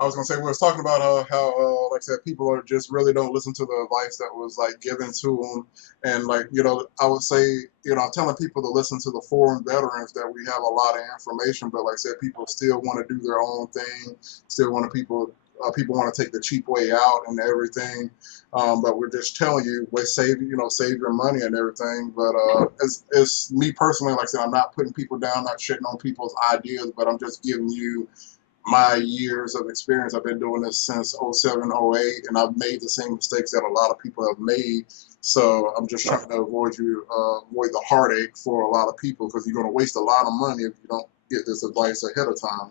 I was gonna say we was talking about how like I said, people are just really don't listen to the advice that was like given to them, and like I would say I'm telling people to listen to the foreign veterans that we have a lot of information, but like I said, people still want to do their own thing, still want to people want to take the cheap way out and everything, but we're just telling you, save your money and everything. But as me personally, like I said, I'm not putting people down, not shitting on people's ideas, but I'm just giving you my years of experience. I've been doing this since '07, '08, and I've made the same mistakes that a lot of people have made. So I'm just trying to avoid the heartache for a lot of people, because you're going to waste a lot of money if you don't get this advice ahead of time.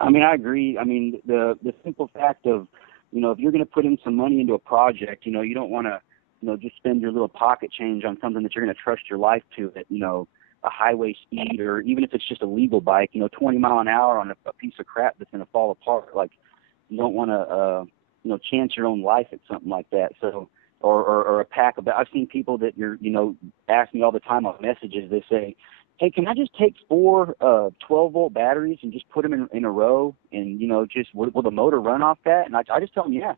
I mean, I agree. I mean, the simple fact of, if you're going to put in some money into a project, you don't want to, just spend your little pocket change on something that you're going to trust your life to at, a highway speed, or even if it's just a legal bike, 20 mile an hour on a piece of crap that's going to fall apart. Like, you don't want to, chance your own life at something like that. So, or a pack of, I've seen people that ask me all the time on messages. They say, hey, can I just take 4 12-volt batteries and just put them in a row, and just will the motor run off that? And I just tell them, yeah.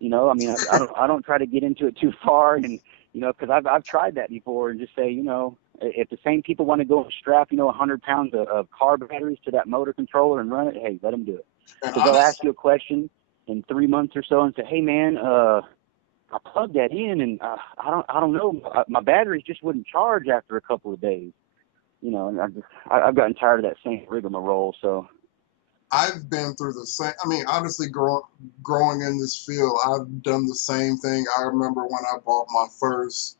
I mean, I don't try to get into it too far, and because I've tried that before, and just say, if the same people want to go and strap 100 pounds of car batteries to that motor controller and run it, hey, let them do it. Because they'll ask you a question in 3 months or so and say, hey man, I plugged that in, and I don't know, my batteries just wouldn't charge after a couple of days. And I've gotten tired of that same rigmarole. So I've been through the same. I mean, honestly, growing in this field, I've done the same thing. I remember when I bought my first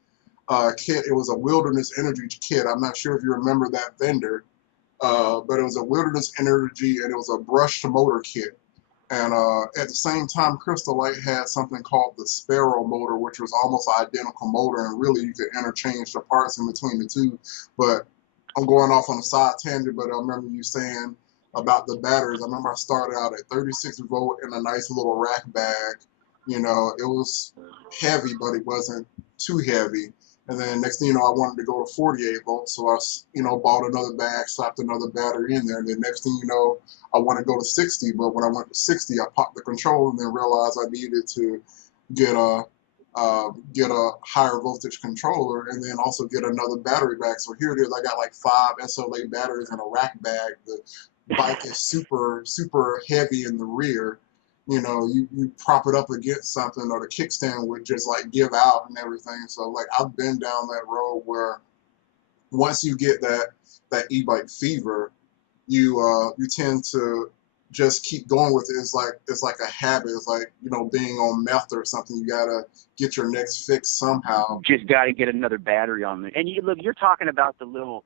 kit. It was a Wilderness Energy kit. I'm not sure if you remember that vendor, but it was a Wilderness Energy, and it was a brushed motor kit. And at the same time, Crystal Light had something called the Sparrow motor, which was almost an identical motor, and really you could interchange the parts in between the two. But I'm going off on a side tangent, but I remember you saying about the batteries. I remember I started out at 36 volt in a nice little rack bag. It was heavy, but it wasn't too heavy. And then next thing you know, I wanted to go to 48 volts, so I, bought another bag, slapped another battery in there. And then next thing you know, I want to go to 60, but when I went to 60, I popped the control and then realized I needed to get a get a higher voltage controller, and then also get another battery bag. So here it is. I got like 5 SLA batteries in a rack bag. The bike is super super heavy in the rear. You prop it up against something, or the kickstand would just like give out and everything. So like I've been down that road where once you get that e-bike fever, you tend to just keep going with it. It's like a habit. It's like being on meth or something. You gotta get your next fix somehow. just got to get another battery on it. And you're talking about the little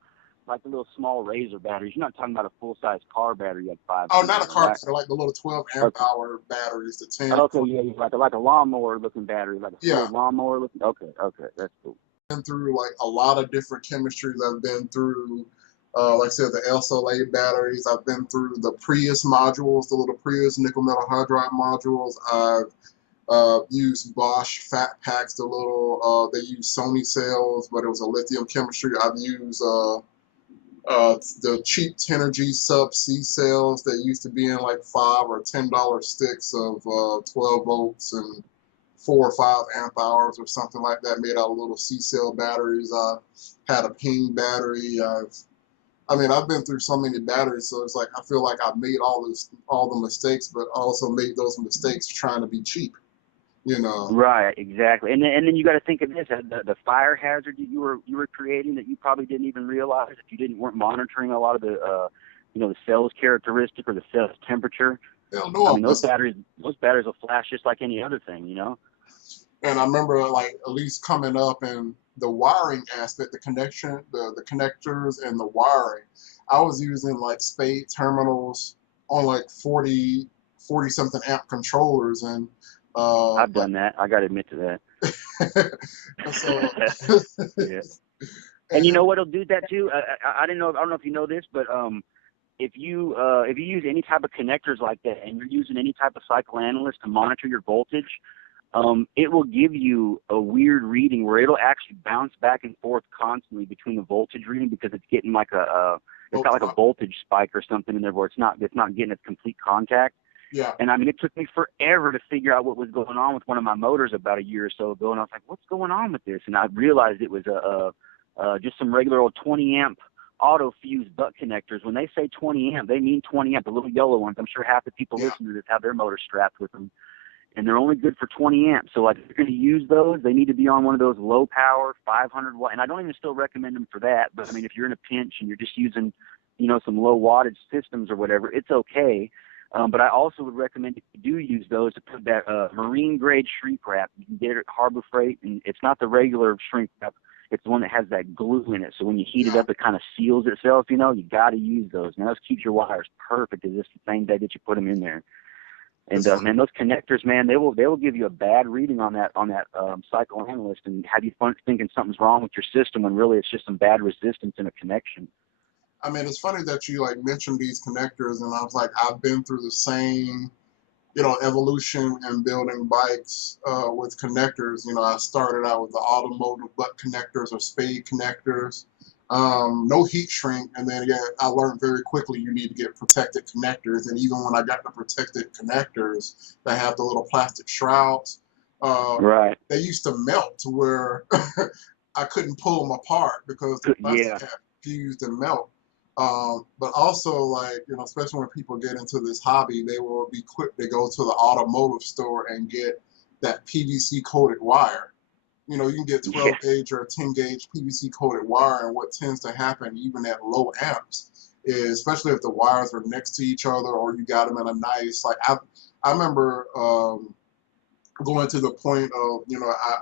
small Razor batteries. You're not talking about a full size car battery at 5. Oh, not a car right? battery, like the little 12 amp hour batteries, the 10. Okay, yeah, like a lawnmower looking battery, like a Yeah, Ford lawnmower looking. Okay, that's cool. been through like a lot of different chemistries. I've been through, like I said, the SLA batteries. I've been through the Prius modules, the little Prius nickel metal hydride modules. I've used Bosch fat packs, they use Sony cells, but it was a lithium chemistry. I've used the cheap Tenergy sub C cells that used to be in like $5 or $10 sticks of 12 volts and 4 or 5 amp hours or something like that, made out of little C cell batteries. I've had a ping battery. I've been through so many batteries, so it's like I feel like I've made all the mistakes, but also made those mistakes trying to be cheap. Right, exactly. And then you got to think of this, the fire hazard that you were creating that you probably didn't even realize if you weren't monitoring a lot of the the cell's characteristic or the cell's temperature. Hell no, I mean, those batteries will flash just like any other thing. And I remember like at least coming up in the wiring aspect, the connectors and the wiring. I was using like spade terminals on like 40 something amp controllers, and I've done that. I got to admit to that. so Yeah. And you know what'll do that too? I didn't know. I don't know if you know this, but if you use any type of connectors like that, and you're using any type of cycle analyst to monitor your voltage, it will give you a weird reading where it'll actually bounce back and forth constantly between the voltage reading because it's getting like it's got like a voltage spike or something in there where it's not getting its complete contact. Yeah. And I mean, it took me forever to figure out what was going on with one of my motors about a year or so ago, and I was like, what's going on with this? And I realized it was just some regular old 20 amp auto fuse butt connectors. When they say 20 amp, they mean 20 amp, the little yellow ones. I'm sure half the people listening to this have their motor strapped with them, and they're only good for 20 amps. So like, if you're going to use those, they need to be on one of those low power 500 watt. And I don't even still recommend them for that. But I mean, if you're in a pinch and you're just using, some low wattage systems or whatever, it's okay. But I also would recommend if you do use those to put that marine grade shrink wrap. You can get it at Harbor Freight, and it's not the regular shrink wrap. It's the one that has that glue in it. So when you heat it up, it kind of seals itself. You got to use those. Now, those keeps your wires perfect as if the same day that you put them in there. And man, those connectors, man, they will give you a bad reading on that psychoanalyst and have you thinking something's wrong with your system when really it's just some bad resistance in a connection. I mean, it's funny that you mentioned these connectors, and I was like, I've been through the same, evolution in building bikes with connectors. I started out with the automotive butt connectors or spade connectors, no heat shrink, and then I learned very quickly you need to get protected connectors. And even when I got the protected connectors, they have the little plastic shrouds. Right. They used to melt to where I couldn't pull them apart because the plastic had fused and melt. But also, especially when people get into this hobby, they will be quick to go to the automotive store and get that PVC coated wire. You can get 12 gauge or 10 gauge PVC coated wire, and what tends to happen, even at low amps, is especially if the wires are next to each other or you got them in a nice, I remember going to the point of,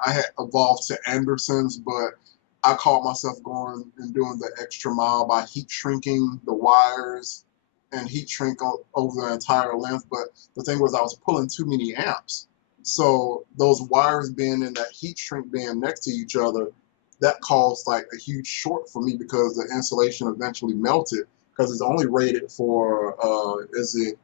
I had evolved to Anderson's, but I caught myself going and doing the extra mile by heat shrinking the wires and heat shrink over the entire length. But the thing was, I was pulling too many amps. So those wires being in that heat shrink being next to each other, that caused a huge short for me because the insulation eventually melted because it's only rated for, is it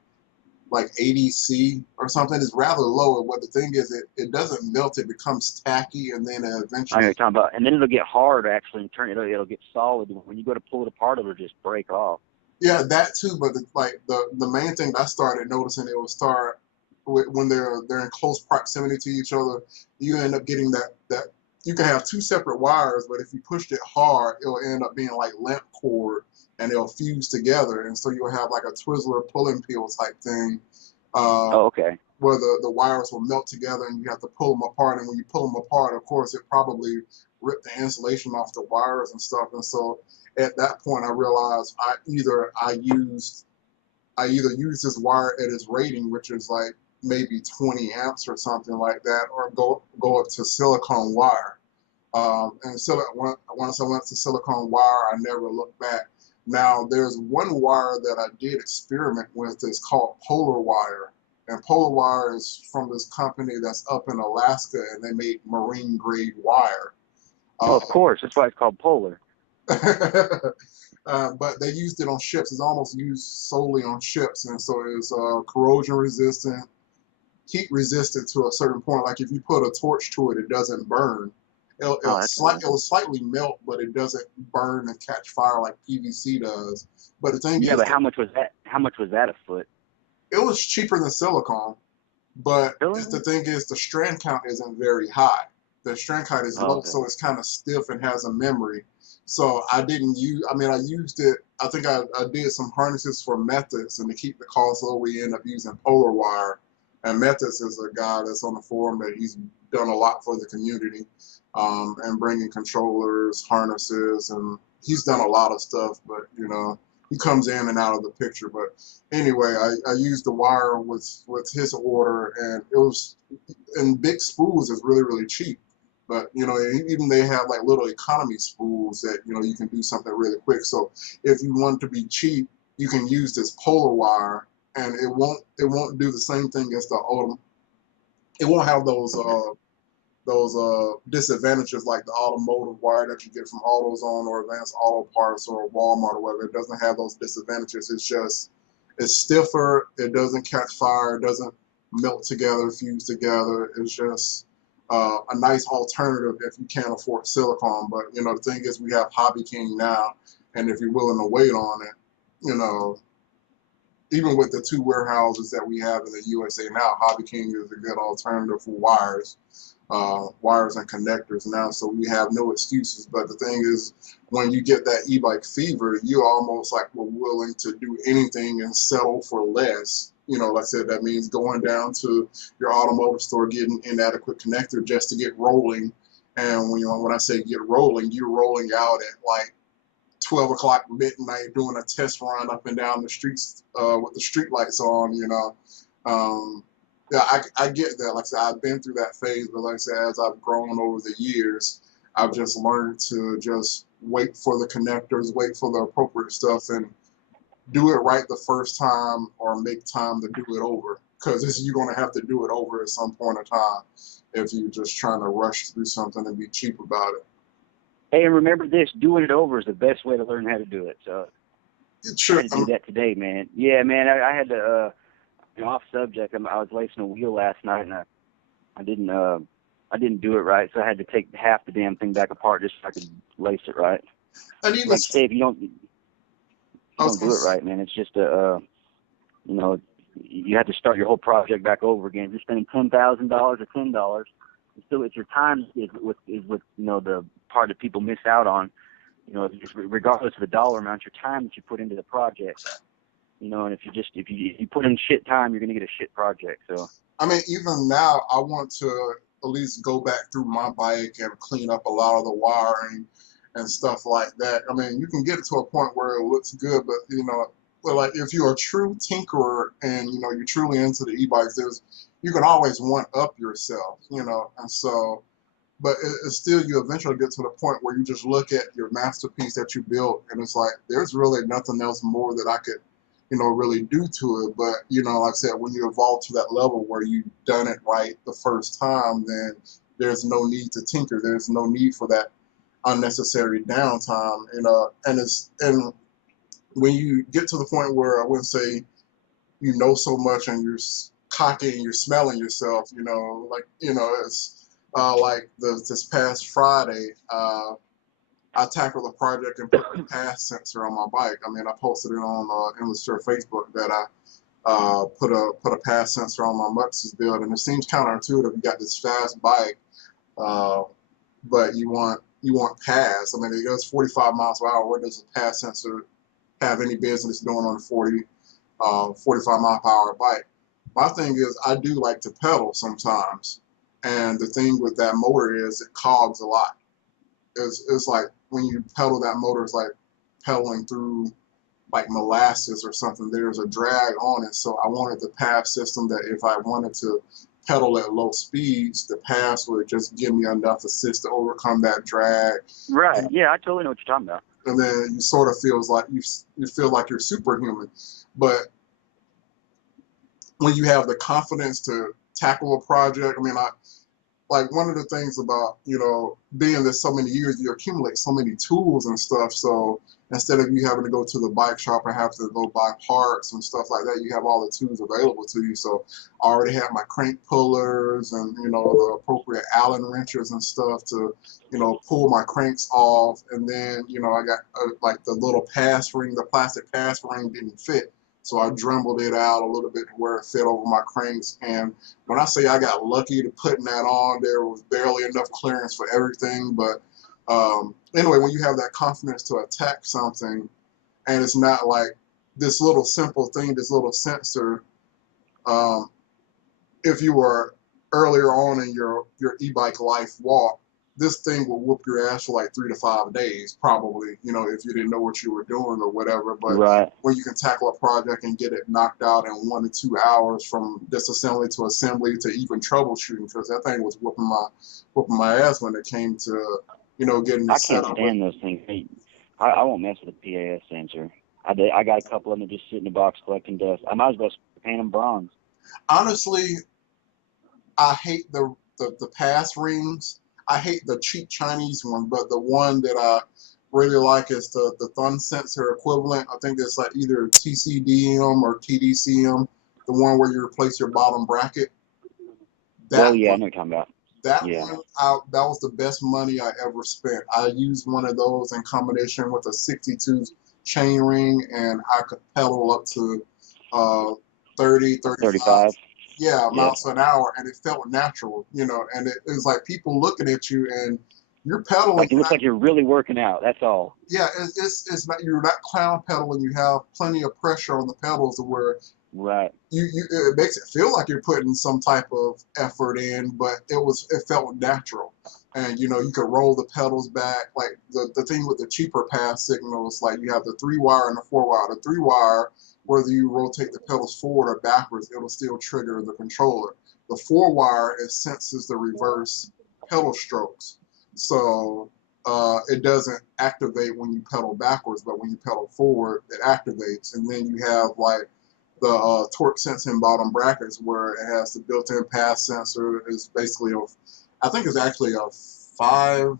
like 80C or something? Is rather low. And what the thing is, it doesn't melt, it becomes tacky, and then eventually. I know what you're talking about. And then it'll get hard actually, and it'll get solid. When you go to pull it apart, it'll just break off. Yeah, that too. But the main thing that I started noticing, it will start when they're in close proximity to each other. You end up getting that you can have two separate wires, but if you pushed it hard, it'll end up being like lamp cord, and they'll fuse together, and so you'll have like a Twizzler pulling peel type thing. Okay. Where the wires will melt together, and you have to pull them apart. And when you pull them apart, of course, it probably ripped the insulation off the wires and stuff. And so at that point, I realized I either used this wire at its rating, which is like maybe 20 amps or something like that, or go up to silicone wire. And so once I went to silicone wire, I never looked back. Now, there's one wire that I did experiment with. It's called Polar Wire. And Polar Wire is from this company that's up in Alaska, and they make marine grade wire. Of course, that's why it's called Polar. But they used it on ships. It's almost used solely on ships, and so it's corrosion resistant, heat resistant to a certain point. Like if you put a torch to it, it doesn't burn. It'll slightly melt, but it doesn't burn and catch fire like PVC does. But the thing is, but how much was that? How much was that a foot? It was cheaper than silicone, but the thing is, the strand count isn't very high. The strand count is low, so it's kind of stiff and has a memory. So I didn't use. I mean, I used it. I think I did some harnesses for Methods, and to keep the cost low, we end up using Polar Wire. And Methods is a guy that's on the forum that he's done a lot for the community, and bringing controllers, harnesses, and he's done a lot of stuff. But he comes in and out of the picture. But anyway, I used the wire with his order, and it was in big spools is really, really cheap. But even they have like little economy spools that you can do something really quick. So if you want to be cheap, you can use this Polar Wire, and it won't do the same thing as the auto. It won't have those disadvantages like the automotive wire that you get from AutoZone or Advanced Auto Parts or Walmart or whatever. It doesn't have those disadvantages. It's stiffer. It doesn't catch fire. It doesn't melt together, fuse together. It's just a nice alternative if you can't afford silicone. But you know, the thing is, we have Hobby King now, and if you're willing to wait on it, you know, even with the two warehouses that we have in the USA now, Hobby King is a good alternative for wires and connectors now. So we have no excuses. But the thing is, when you get that e-bike fever, you almost like we're willing to do anything and settle for less. You know, like I said, that means going down to your automotive store, getting inadequate connector just to get rolling. And when I say get rolling, you're rolling out at like 12 o'clock midnight doing a test run up and down the streets with the street lights on, you know. Yeah, I get that. Like I said, I've been through that phase, but like I said, as I've grown over the years, I've just learned to just wait for the connectors, wait for the appropriate stuff, and do it right the first time or make time to do it over. Because you're going to have to do it over at some point in time if you're just trying to rush through something and be cheap about it. Hey, and remember this: doing it over is the best way to learn how to do it. So I had to do that today, man. Yeah, man, I had to. Off subject. I was lacing a wheel last night, and I didn't do it right, so I had to take half the damn thing back apart just so I could lace it right. And even like say, if you don't do it right, man, it's just you know, you have to start your whole project back over again. You're spending $10,000 or $10. Still, it's your time is with you know, the part that people miss out on. You know, regardless of the dollar amount, your time that you put into the project. You know, and if you put in shit time, you're gonna get a shit project. So I mean, even now, I want to at least go back through my bike and clean up a lot of the wiring and stuff like that. I mean, you can get it to a point where it looks good, but you know, like if you're a true tinkerer and you know you're truly into the e-bikes, you can always one up yourself, you know, and so. But it's still, you eventually get to the point where you just look at your masterpiece that you built, and it's like there's really nothing else more that I could, you know, really do to it. But you know, like I said, when you evolve to that level where you've done it right the first time, then there's no need to tinker. There's no need for that unnecessary downtime. And when you get to the point where I wouldn't say you know so much and you're cocky and you're smelling yourself, you know, like you know, it's like this past Friday. I tackled a project and put a pass sensor on my bike. I mean, I posted it on Endless Facebook that I put a pass sensor on my Muxus build, and it seems counterintuitive. You got this fast bike, but you want pass. I mean, it goes 45 miles per hour. Where does a pass sensor have any business doing on a 45 mile per hour bike? My thing is, I do like to pedal sometimes, and the thing with that motor is it cogs a lot. It's like when you pedal that motor, it's like pedaling through like molasses or something. There's a drag on it. So I wanted the pass system that if I wanted to pedal at low speeds, the pass would just give me enough assist to overcome that drag. right, yeah, I totally know what you're talking about. And then you sort of feels like you feel like you're superhuman. But when you have the confidence to tackle a project, I mean, like one of the things about, you know, being there so many years, you accumulate so many tools and stuff. So instead of you having to go to the bike shop and have to go buy parts and stuff like that, you have all the tools available to you. So I already have my crank pullers and, you know, the appropriate Allen wrenches and stuff to, you know, pull my cranks off. And then, you know, I got like the little pass ring, the plastic pass ring didn't fit. So I drembled it out a little bit to where it fit over my cranks. And when I say I got lucky to putting that on, there was barely enough clearance for everything. But anyway, when you have that confidence to attack something, and it's not like this little simple thing, this little sensor, if you were earlier on in your e-bike life walk, this thing will whoop your ass for like 3 to 5 days, probably, you know, if you didn't know what you were doing or whatever. But right. when you can tackle a project and get it knocked out in 1 to 2 hours from disassembly to assembly to even troubleshooting, because that thing was whooping my ass when it came to, you know, getting it set up. I can't stand those things. I won't mess with a PAS sensor. I got a couple of them that just sit in the box collecting dust. I might as well paint them bronze. Honestly, I hate the pass rings. I hate the cheap Chinese one, but the one that I really like is the thumb sensor equivalent. I think it's like either TCDM or TDCM. the one where you replace your bottom bracket. Oh That yeah, I one, know what you're talking about. that Yeah. one, that was the best money I ever spent. I used one of those in combination with a 62 chain ring, and I could pedal up to uh, 30, 35, 35. yeah, Yeah. miles an hour, and it felt natural, you know. And it was like people looking at you, and you're pedaling. Like it looks like you're really working out. That's all. Yeah, it's not, you're not clown pedaling. You have plenty of pressure on the pedals to where Right. you it makes it feel like you're putting some type of effort in, but it felt natural. And you know, you could roll the pedals back. Like the thing with the cheaper pass signals, like you have the 3-wire and the 4-wire. The 3-wire, whether you rotate the pedals forward or backwards, it'll still trigger the controller. The 4-wire, it senses the reverse pedal strokes. So it doesn't activate when you pedal backwards, but when you pedal forward, it activates. And then you have like the torque sensing bottom brackets where it has the built-in pass sensor. Is basically I think it's actually a 5.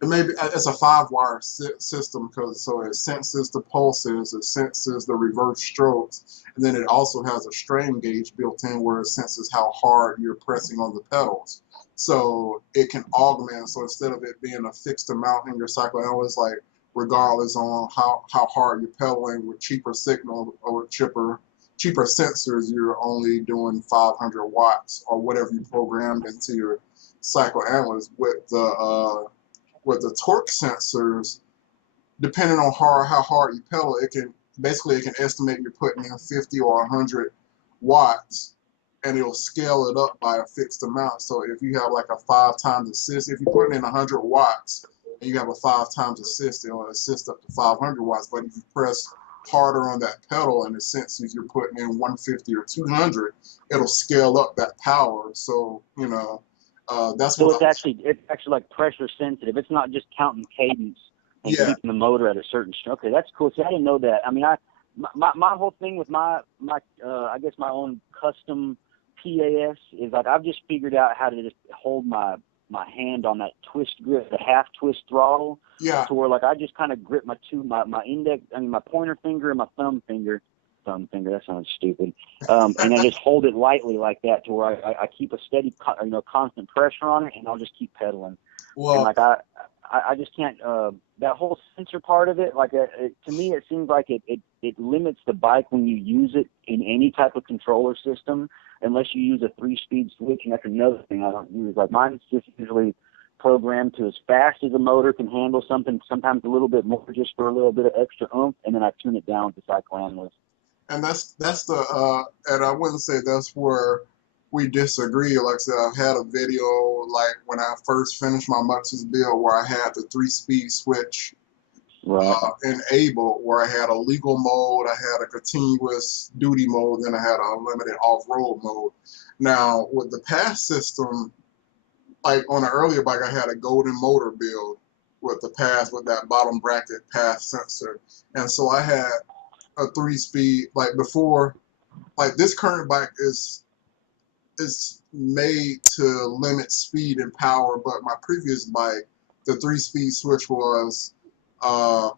It's a 5-wire system, because so it senses the pulses, it senses the reverse strokes, and then it also has a strain gauge built in where it senses how hard you're pressing on the pedals. So it can augment. So instead of it being a fixed amount in your cycle analyst, like regardless on how hard you're pedaling, with cheaper signal or cheaper sensors, you're only doing 500 watts or whatever you programmed into your cycle analyst. With the torque sensors, depending on how hard you pedal, it can estimate you're putting in 50 or 100 watts, and it'll scale it up by a fixed amount. So if you have like a 5 times assist, if you're putting in 100 watts and you have a 5 times assist, it'll assist up to 500 watts. But if you press harder on that pedal and it senses you're putting in 150 or 200, it'll scale up that power. So you know, that's So what it's actually like pressure sensitive. It's not just counting cadence and yeah. keeping the motor at a certain. Okay, that's cool. See, I didn't know that. I mean, my whole thing with my I guess my own custom PAS is like I've just figured out how to just hold my hand on that twist grip, the half twist throttle, Yeah. to where like I just kind of grip my index, my pointer finger and my thumb finger. That sounds stupid. And I just hold it lightly like that, to where I keep a steady, constant pressure on it, and I'll just keep pedaling. Well, And like I just can't. That whole sensor part of it, like to me, it seems like it limits the bike when you use it in any type of controller system, unless you use a 3-speed switch. And that's another thing I don't use. Like mine's just usually programmed to as fast as a motor can handle something, sometimes a little bit more, just for a little bit of extra oomph, and then I tune it down with the cycle analyst. and that's the and I wouldn't say that's where we disagree. Like I said, I've had a video like when I first finished my Mux's build where I had the 3-speed switch Right. enabled, where I had a legal mode, I had a continuous duty mode, then I had a unlimited off-road mode. Now with the pass system, like on an earlier bike, I had a golden motor build with the pass with that bottom bracket pass sensor, and so I had a 3-speed, like before, like this current bike is made to limit speed and power, but my previous bike, the 3-speed switch was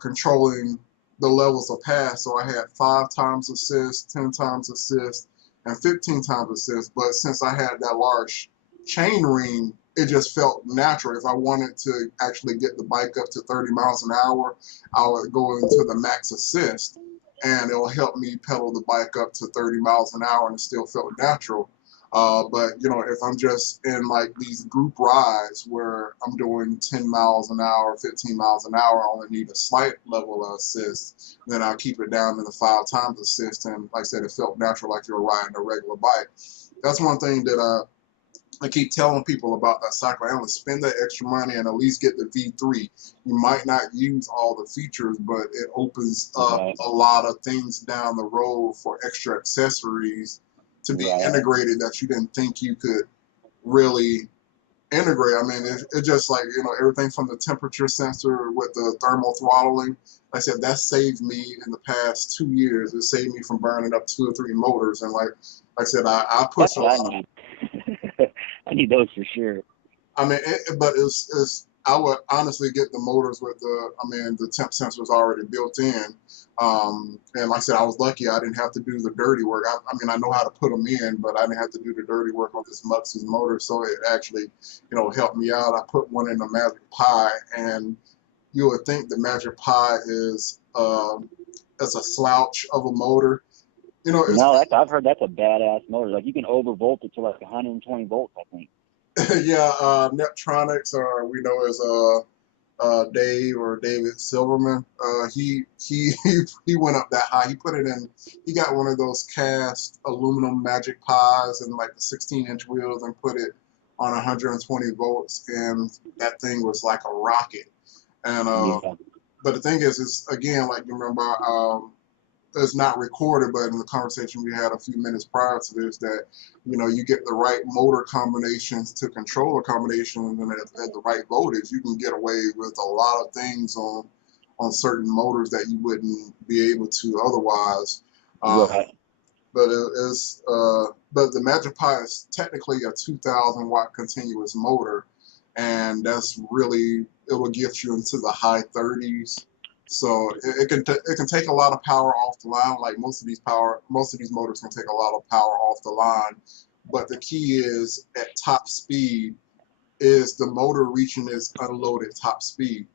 controlling the levels of pass. So I had 5 times assist, 10 times assist, and 15 times assist. But since I had that large chain ring, it just felt natural. If I wanted to actually get the bike up to 30 miles an hour, I would go into the max assist, and it'll help me pedal the bike up to 30 miles an hour, and it still felt natural. But you know, if I'm just in like these group rides where I'm doing 10 miles an hour, 15 miles an hour, I only need a slight level of assist, then I'll keep it down to the 5 times assist. And like I said, it felt natural, like you're riding a regular bike. That's one thing that I keep telling people about that cycle analyst. Spend that extra money and at least get the V3. You might not use all the features, but it opens up a lot of things down the road for extra accessories to be integrated that you didn't think you could really integrate. I mean, it just like, you know, everything from the temperature sensor with the thermal throttling. Like I said, that saved me in the past 2 years. It saved me from burning up 2 or 3 motors. And like I said, I push That's what I need. I need those for sure. I mean, but it's I would honestly get the motors with the temp sensors already built in. And like I said, I was lucky I didn't have to do the dirty work. I mean, I know how to put them in, but I didn't have to do the dirty work on this Mux's motor, so it actually, helped me out. I put one in the Magic Pi, and you would think the Magic Pi is a slouch of a motor. It's No, I've heard that's a badass motor. Like you can overvolt it to like 120 volts, I think. yeah, Neptronics, or we know as Dave or David Silverman. He went up that high. He put it in. He got one of those cast aluminum Magic Pies and like the 16-inch wheels and put it on 120 volts, and that thing was like a rocket. And Yeah. but the thing is again, like you remember, it's not recorded, but in the conversation we had a few minutes prior to this, that you get the right motor combinations to controller combinations, and at the right voltage, you can get away with a lot of things on certain motors that you wouldn't be able to otherwise. Right. But the Magic Pi is technically a 2,000 watt continuous motor, and that's really, it will get you into the high 30s. So it can take a lot of power off the line. Like most of these motors can take a lot of power off the line. But the key is at top speed is the motor reaching its unloaded top speed.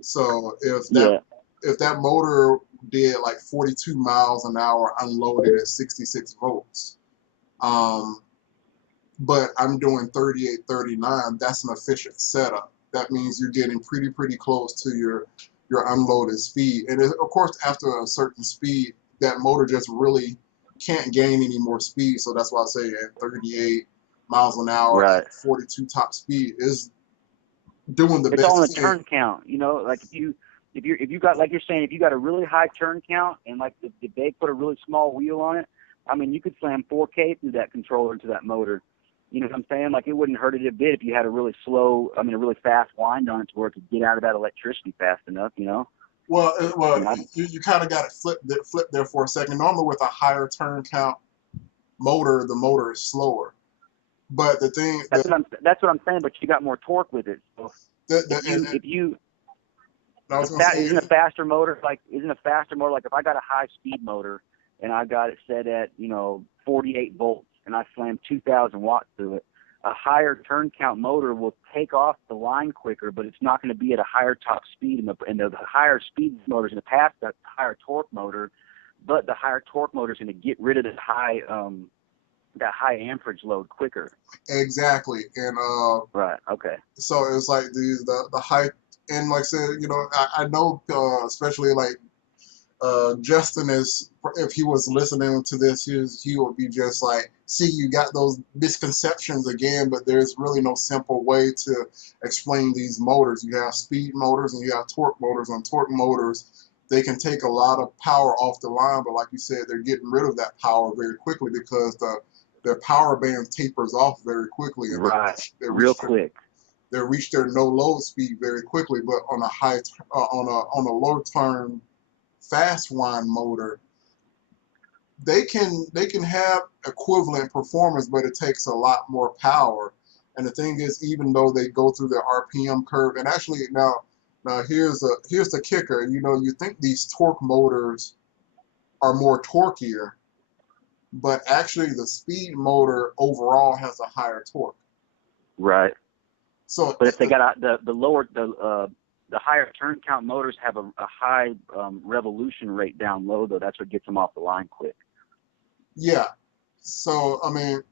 So Yeah. if that motor did like 42 miles an hour unloaded at 66 volts, um, but I'm doing 38, 39, that's an efficient setup. That means you're getting pretty close to your unloaded speed. And of course, after a certain speed, that motor just really can't gain any more speed. So that's why I say at 38 miles an hour Right. at 42 top speed is doing the It's all in the best thing. turn count, like if you got, like you're saying, if you got a really high turn count and like if they put a really small wheel on it, I mean you could slam 4K through that controller into that motor. You know what I'm saying? Like it wouldn't hurt it a bit if you had a really fast wind on it to where it could get out of that electricity fast enough. Well, I mean, you kind of got it flip there for a second. Normally, with a higher turn count motor, the motor is slower. But the thing that's what I'm saying. But you got more torque with it. So if you I was gonna say, isn't a faster motor like if I got a high speed motor and I got it set at 48 volts and I slam 2,000 watts through it, a higher turn count motor will take off the line quicker, but it's not going to be at a higher top speed. And the higher speed motors in the past, that higher torque motor, but the higher torque motor is going to get rid of that high amperage load quicker. exactly. And right. Okay. So it's like the high, and like I said, I know especially like Justin is, if he was listening to this, he would be just like, see, you got those misconceptions again, but there's really no simple way to explain these motors. You have speed motors and you have torque motors. On torque motors, they can take a lot of power off the line, but like you said, they're getting rid of that power very quickly because their power band tapers off very quickly, and right, real quick. They reach their no load speed very quickly. But on a on a low turn fast wind motor, they can have equivalent performance, but it takes a lot more power. And the thing is, even though they go through the RPM curve, and actually now here's the kicker. You think these torque motors are more torqueier, but actually the speed motor overall has a higher torque. Right. So, but if they got the higher turn count motors have a high revolution rate down low, though. That's what gets them off the line quick. Yeah. So I mean,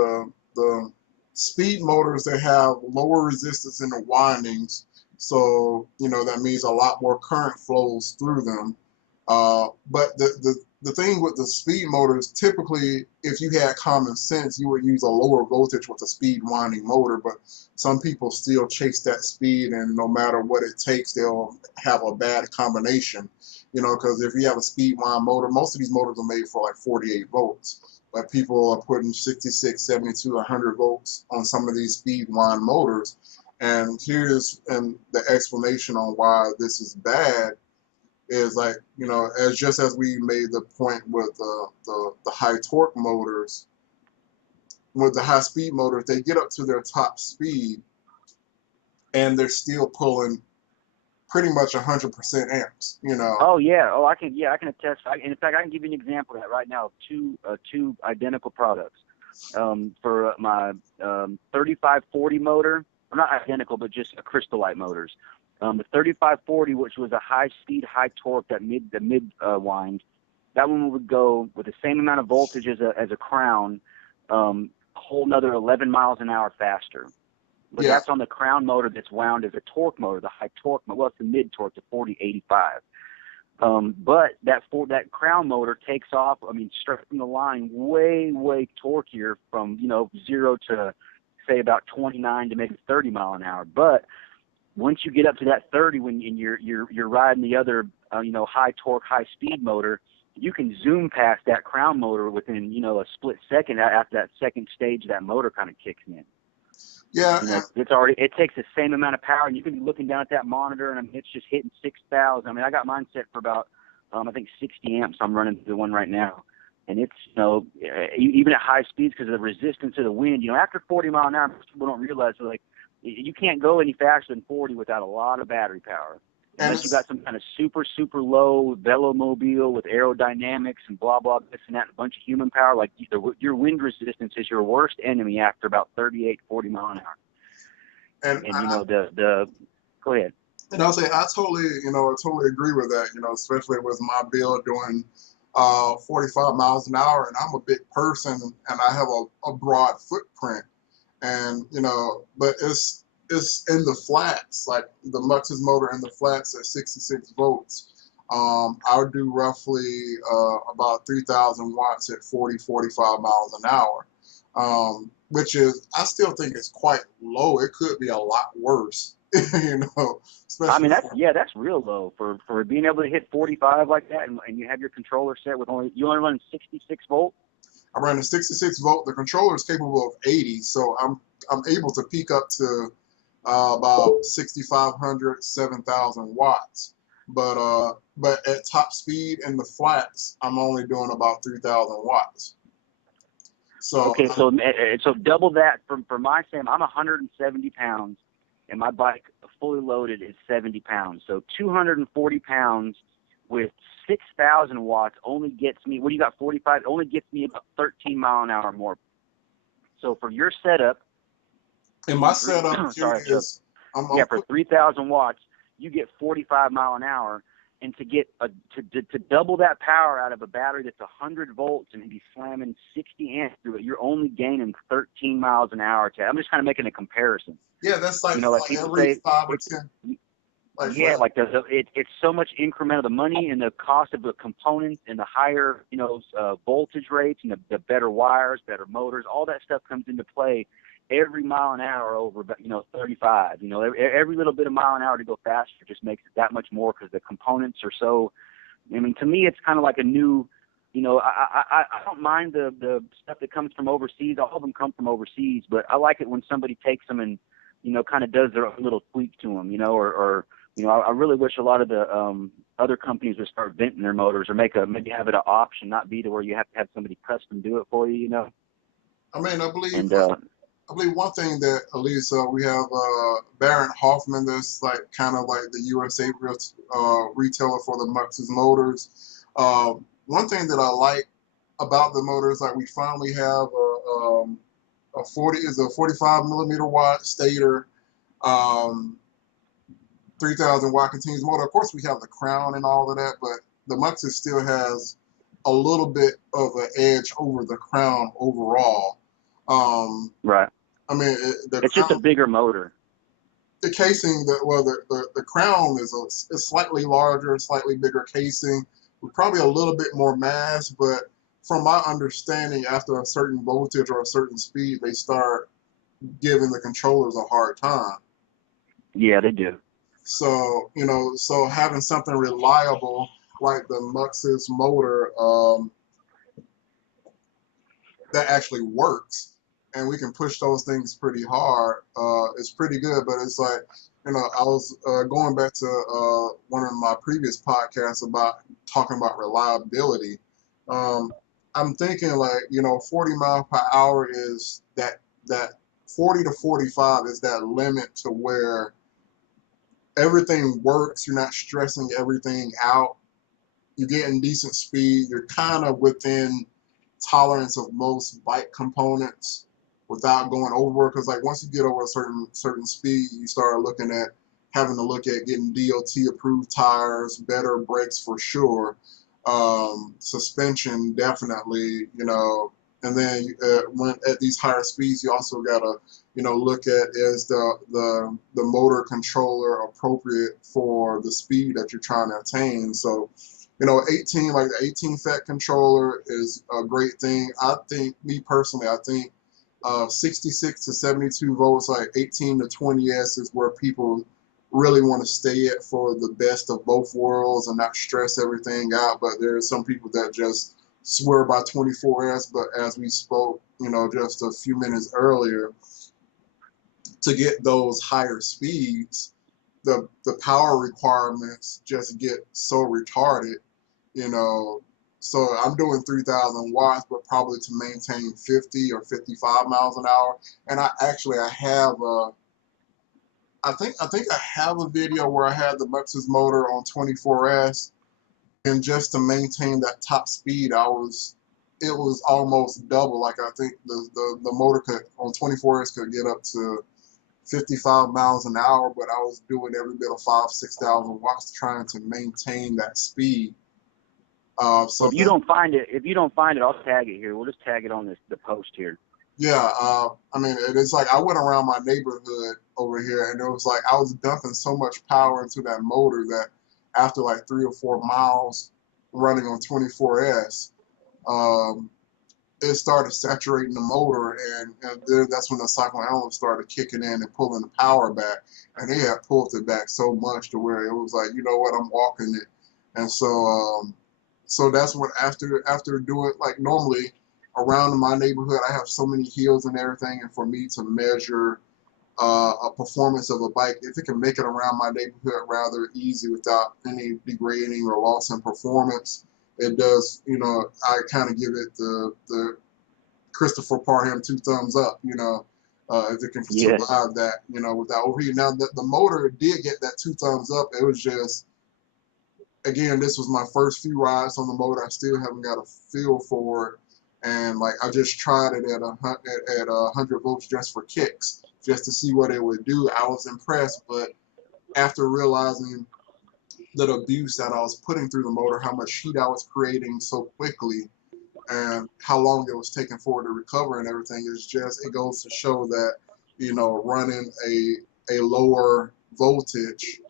the speed motors, they have lower resistance in the windings, so that means a lot more current flows through them. But the thing with the speed motors, typically, if you had common sense, you would use a lower voltage with a speed winding motor. But some people still chase that speed, and no matter what it takes, they'll have a bad combination. Because if you have a speed wind motor, most of these motors are made for like 48 volts. But people are putting 66, 72, 100 volts on some of these speed wind motors. And here's the explanation on why this is bad is like, as we made the point with the high torque motors, with the high speed motors, they get up to their top speed and they're still pulling pretty much 100% amps, you know. Oh yeah. Oh, I can. Yeah, I can attest. In fact, I can give you an example of that right now. Two identical products. For my 3540 motor, well, not identical, but just Crystalite motors. The 3540, which was a high speed, high torque, that mid wind, that one would go with the same amount of voltage as a Crown, a whole another 11 miles an hour faster. But Yeah. that's on the Crown motor that's wound as a torque motor, the high torque. Well, it's the mid torque, the 4085. But that Crown motor takes off, I mean, straight from the line, way torquier from, 0 to say about 29 to maybe 30 mile an hour. But once you get up to that 30, when you're riding the other, high torque, high speed motor, you can zoom past that Crown motor within, a split second after that second stage that motor kind of kicks in. Yeah. It takes the same amount of power, and you can be looking down at that monitor, and I mean, it's just hitting 6,000. I mean, I got mine set for about, I think 60 amps. I'm running the one right now, and it's, even at high speeds, because of the resistance of the wind, after 40 mile an hour, people don't realize, like, you can't go any faster than 40 without a lot of battery power. Unless you got some kind of super low velomobile with aerodynamics and blah, blah, this and that, and a bunch of human power, like your wind resistance is your worst enemy after about 38, 40 mile an hour. And go ahead. And I'll say I totally agree with that, especially with my build doing 45 miles an hour, and I'm a big person and I have a broad footprint, and but it's in the flats, like the Mux's motor in the flats at 66 volts. I'll do roughly about 3,000 watts at 45 miles an hour, which is, I still think it's quite low. It could be a lot worse, I mean, that's real low for being able to hit 45 like that, and you have your controller set with you only run 66 volt. I run a 66 volt. The controller is capable of 80, so I'm able to peak up to about 6,500, 7,000 watts. But at top speed in the flats, I'm only doing about 3,000 watts. So okay, so double that for my Sam. I'm 170 pounds, and my bike fully loaded is 70 pounds. So 240 pounds with 6,000 watts only gets me. What do you got? 45 only gets me about 13 mile an hour more. So for your setup. In my setup, for 3,000 watts, you get 45 mile an hour, and to get to double that power out of a battery that's 100 volts and be slamming 60 amps through it, you're only gaining 13 miles an hour. I'm just kind of making a comparison. Yeah, that's like, people every say 5 or 10. It's so much increment of the money and the cost of the components and the higher, voltage rates and the better wires, better motors, all that stuff comes into play every mile an hour over, 35. Every little bit of mile an hour to go faster just makes it that much more because the components are so. I mean, to me, it's kind of like a new. I don't mind the stuff that comes from overseas. All of them come from overseas, but I like it when somebody takes them and, kind of does their own little tweak to them, or I really wish a lot of the other companies would start venting their motors or maybe have it an option, not be to where you have to have somebody custom do it for you, I mean, I believe one thing that at least we have Baron Hoffman, that's like kind of like the USA retailer for the Mux's motors. One thing that I like about the motors, like we finally have a 45 millimeter watt stator, 3,000 watt continuous motor. Of course, we have the Crown and all of that, but the Mux's still has a little bit of an edge over the Crown overall. Right. I mean, it's just a bigger motor. The casing, the Crown is slightly larger, slightly bigger casing, with probably a little bit more mass. But from my understanding, after a certain voltage or a certain speed, they start giving the controllers a hard time. Yeah, they do. So so having something reliable like the Mux's motor that actually works, and we can push those things pretty hard, it's pretty good. But it's like, I was going back to one of my previous podcasts about talking about reliability. I'm thinking like, 40 mile per hour is that 40 to 45 is that limit to where everything works. You're not stressing everything out. You're getting decent speed. You're kind of within tolerance of most bike components without going over. Because like once you get over a certain speed, you start looking at having to look at getting DOT approved tires, better brakes for sure, suspension definitely, and then when at these higher speeds, you also gotta look at is the motor controller appropriate for the speed that you're trying to attain. So 18, like the 18 FET controller is a great thing. I think, me personally, I think 66 to 72 volts, like 18 to 20S is where people really want to stay at for the best of both worlds and not stress everything out. But there are some people that just swear by 24S. But as we spoke, just a few minutes earlier, to get those higher speeds, the power requirements just get so retarded, you know. So I'm doing 3,000 watts, but probably to maintain 50 or 55 miles an hour. And I have I think I have a video where I had the Lexus motor on 24S, and just to maintain that top speed, it was almost double. Like I think the motor could on 24S could get up to 55 miles an hour, but I was doing every bit of 6,000 watts trying to maintain that speed. Well, So if you don't find it, I'll tag it here. We'll just tag it on the post here. yeah, I mean, it's like I went around my neighborhood over here, and it was like I was dumping so much power into that motor that after like 3 or 4 miles running on 24S, um, it started saturating the motor, and then that's when the cyclone element started kicking in and pulling the power back, and they had pulled it back so much to where it was like, you know what, I'm walking it, and so that's what after doing like normally around my neighborhood, I have so many hills and everything, and for me to measure a performance of a bike, if it can make it around my neighborhood rather easy without any degrading or loss in performance, it does. I kind of give it the Christopher Parham 2 thumbs up. If it can Yes. survive that, without overheating. Now the motor did get that 2 thumbs up. It was just, again, this was my first few rides on the motor. I still haven't got a feel for it, and like I just tried it at 100 volts just for kicks, just to see what it would do. I was impressed, but after realizing the abuse that I was putting through the motor, how much heat I was creating so quickly, and how long it was taking for it to recover and everything, it goes to show that running a lower voltage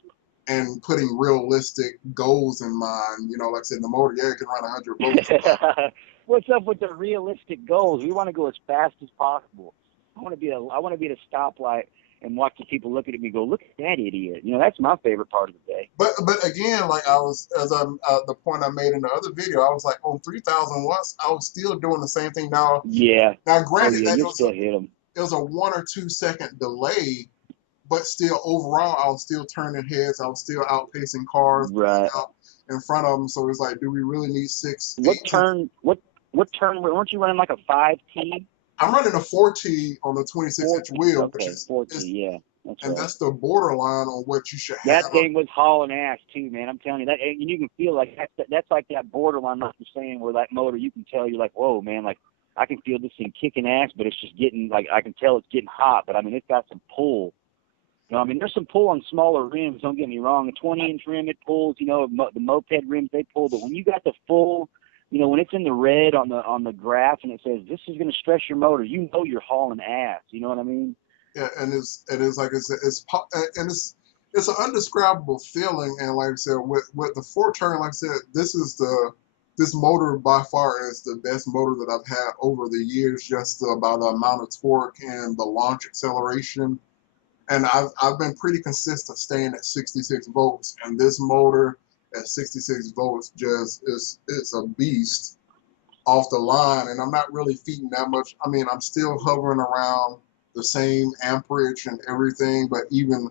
and putting realistic goals in mind. Like I said, the motor, yeah, it can run 100 volts. What's up with the realistic goals? We want to go as fast as possible. I want to be at a stoplight and watch the people look at me and go, look at that idiot. That's my favorite part of the day. But again, like I was, as the point I made in the other video, I was like on 3,000 watts, I was still doing the same thing. Now, Yeah. Oh granted yeah, that you still hit them. it was a 1 or 2 second delay, but still overall, I was still turning heads. I was still outpacing cars Right. out in front of them. So it's like, do we really need six, What 18? turn? What turn? Weren't you running like a 5T? I'm running a 4T on the 26-inch wheel, which Okay, 4T. Yeah, that's and right. that's the borderline on what you should That have. thing was hauling ass too, man. I'm telling you that, and you can feel like that's like that borderline, like you're saying, where that motor, you can tell, you're like, whoa, man, like I can feel this thing kicking ass, but it's just getting, like, I can tell it's getting hot. But I mean, it's got some pull. I mean, there's some pull on smaller rims. Don't get me wrong. A 20-inch rim, it pulls. The moped rims, they pull. But when you got the full, when it's in the red on the graph and it says this is going to stress your motor, you're hauling ass. You know what I mean? Yeah, and it's like it's an undescribable feeling. And like I said, with the four turn, like I said, this motor by far is the best motor that I've had over the years, just by the amount of torque and the launch acceleration. And I've been pretty consistent staying at 66 volts, and this motor at 66 volts just is a beast off the line, and I'm not really feeding that much. I mean, I'm still hovering around the same amperage and everything, but even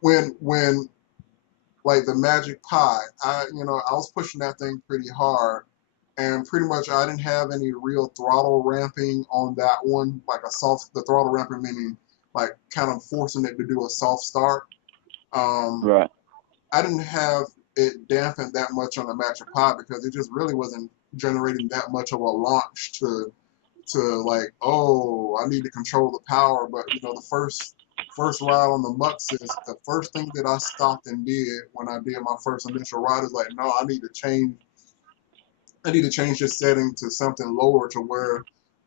when like the Magic Pi, I was pushing that thing pretty hard, and pretty much I didn't have any real throttle ramping on that one, like the throttle ramping meaning like kind of forcing it to do a soft start. Um, Right. I didn't have it dampened that much on the Matcha Pod because it just really wasn't generating that much of a launch to like, oh, I need to control the power. But the first ride on the Mux is the first thing that I stopped and did when I did my first initial ride is like, no, I need to change this setting to something lower to where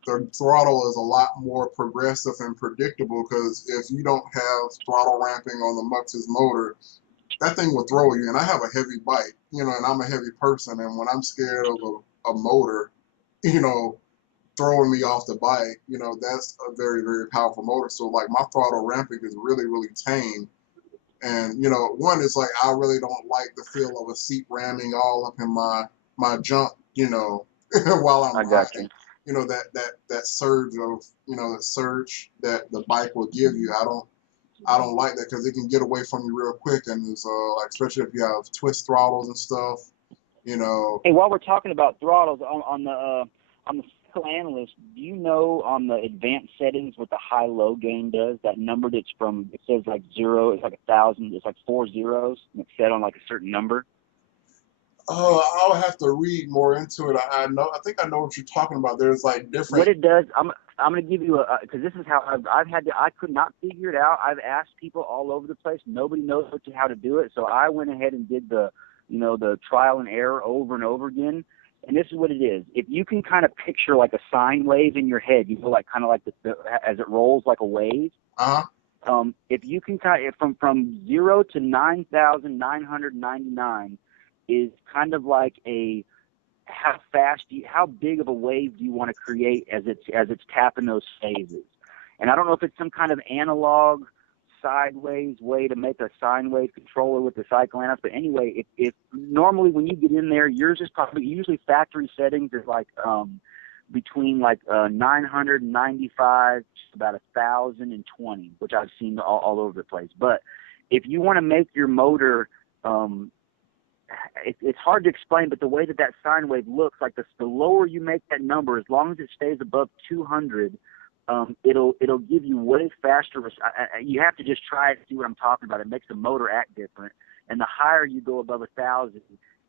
the throttle is a lot more progressive and predictable. Because if you don't have throttle ramping on the Mux's motor, that thing will throw you. And I have a heavy bike, and I'm a heavy person. And when I'm scared of a motor, you know, throwing me off the bike, that's a very, very powerful motor. So like my throttle ramping is really, really tame. And one is like I really don't like the feel of a seat ramming all up in my junk, while I'm I got riding. you. That surge of that surge that the bike will give you. I don't like that because it can get away from you real quick, and it's like especially if you have twist throttles and stuff. You know, Hey, while we're talking about throttles on the psychoanalyst, do you know on the advanced settings what the high-low gain does? That number that's from, it says like 0, it's like 1,000, it's like 4 zeros, and it's set on like a certain number. I'll have to read more into it. I know. I think I know what you're talking about. There's like What different. it does, I'm going to give you because this is how I've had to, I could not figure it out. I've asked people all over the place. Nobody knows how to do it. So I went ahead and did the trial and error over and over again. And this is what it is. If you can kind of picture like a sine wave in your head, like kind of like as it rolls like a wave. Uh huh. If you can kind of from 0 to 9,999 is kind of like how big of a wave do you want to create as it's tapping those phases? And I don't know if it's some kind of analog sideways way to make a sine wave controller with the psychoanalyst, but anyway, if normally when you get in there, yours is probably usually factory settings is like between like 995 to about 1,020, which I've seen all over the place. But if you want to make your motor it's hard to explain, but the way that sine wave looks, like the lower you make that number, as long as it stays above 200, it'll give you way faster. You have to just try it to see what I'm talking about. It makes the motor act different, and the higher you go above 1,000,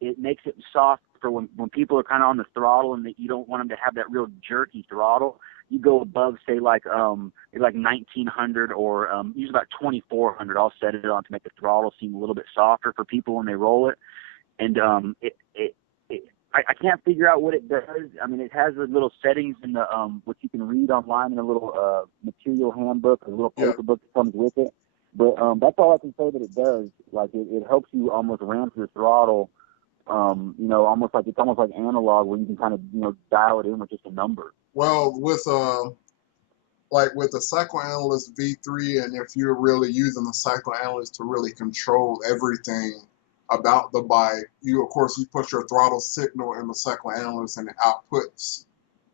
it makes it soft for when people are kind of on the throttle and that you don't want them to have that real jerky throttle. You go above, say, like 1,900 or use about 2,400. I'll set it on to make the throttle seem a little bit softer for people when they roll it. And I can't figure out what it does. I mean, it has the little settings in the which you can read online in a little material handbook, a little Yeah. paper book that comes with it. But that's all I can say that it does. Like it helps you almost ramp your throttle. Almost like it's almost like analog where you can kind of dial it in with just a number. Well, with the psychoanalyst V3, and if you're really using the psychoanalyst to really control everything about the bike, of course you put your throttle signal in the psychoanalyst and it outputs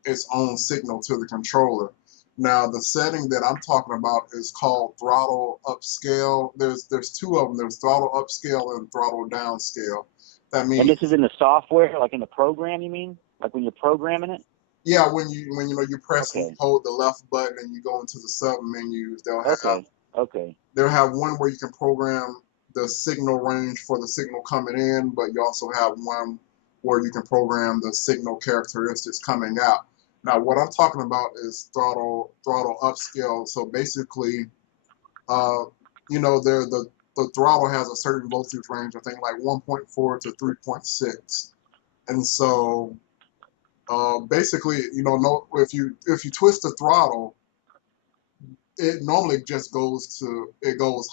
its own signal to the controller. Now the setting that I'm talking about is called throttle upscale. There's two of them. There's throttle upscale and throttle downscale. That And this is means in the software, like in the program, you mean? Like when you're programming it? yeah, when you press and Okay. hold the left button and you go into the sub menus, Okay. Okay. they'll have one where you can program the signal range for the signal coming in, but you also have one where you can program the signal characteristics coming out. Now, what I'm talking about is throttle upscale. So basically, the throttle has a certain voltage range. I think like 1.4 to 3.6, and so basically, no, if you twist the throttle, it normally just goes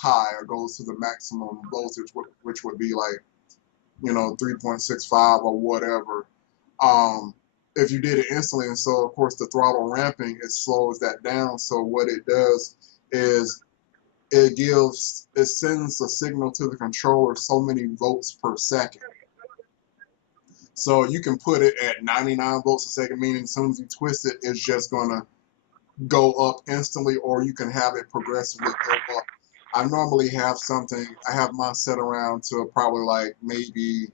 high or goes to the maximum voltage, which would be like 3.65 or whatever. If you did it instantly, and so of course the throttle ramping, it slows that down. So what it does is it sends a signal to the controller so many volts per second. So you can put it at 99 volts a second, meaning as soon as you twist it, it's just gonna go up instantly, or you can have it progressively go up. I have mine set around to probably like maybe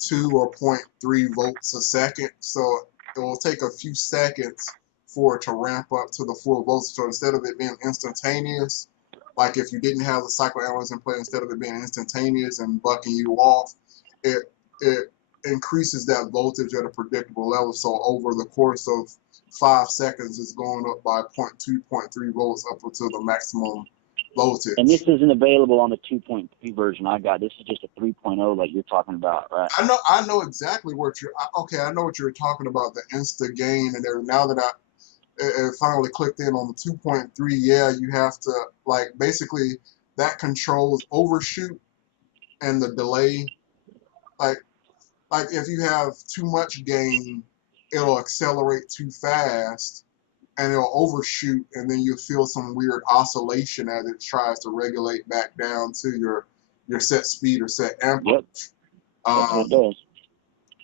0.2 or 0.3 volts a second. So it will take a few seconds for it to ramp up to the full voltage. So instead of it being instantaneous, like if you didn't have the psychoanalyst in play, instead of it being instantaneous and bucking you off, it increases that voltage at a predictable level. So over the course of 5 seconds, it's going up by 0.2, 0.3 volts up to the maximum voltage. And this isn't available on the 2.3 version I got. This is just a 3.0 like you're talking about, right? I know exactly what you're. Okay, I know what you're talking about, the insta gain and everything. Now that I finally clicked in on the 2.3, yeah, you have to like basically that controls overshoot and the delay. Like if you have too much gain, it'll accelerate too fast and it'll overshoot, and then you feel some weird oscillation as it tries to regulate back down to your set speed or set amperage. Yep. That's what it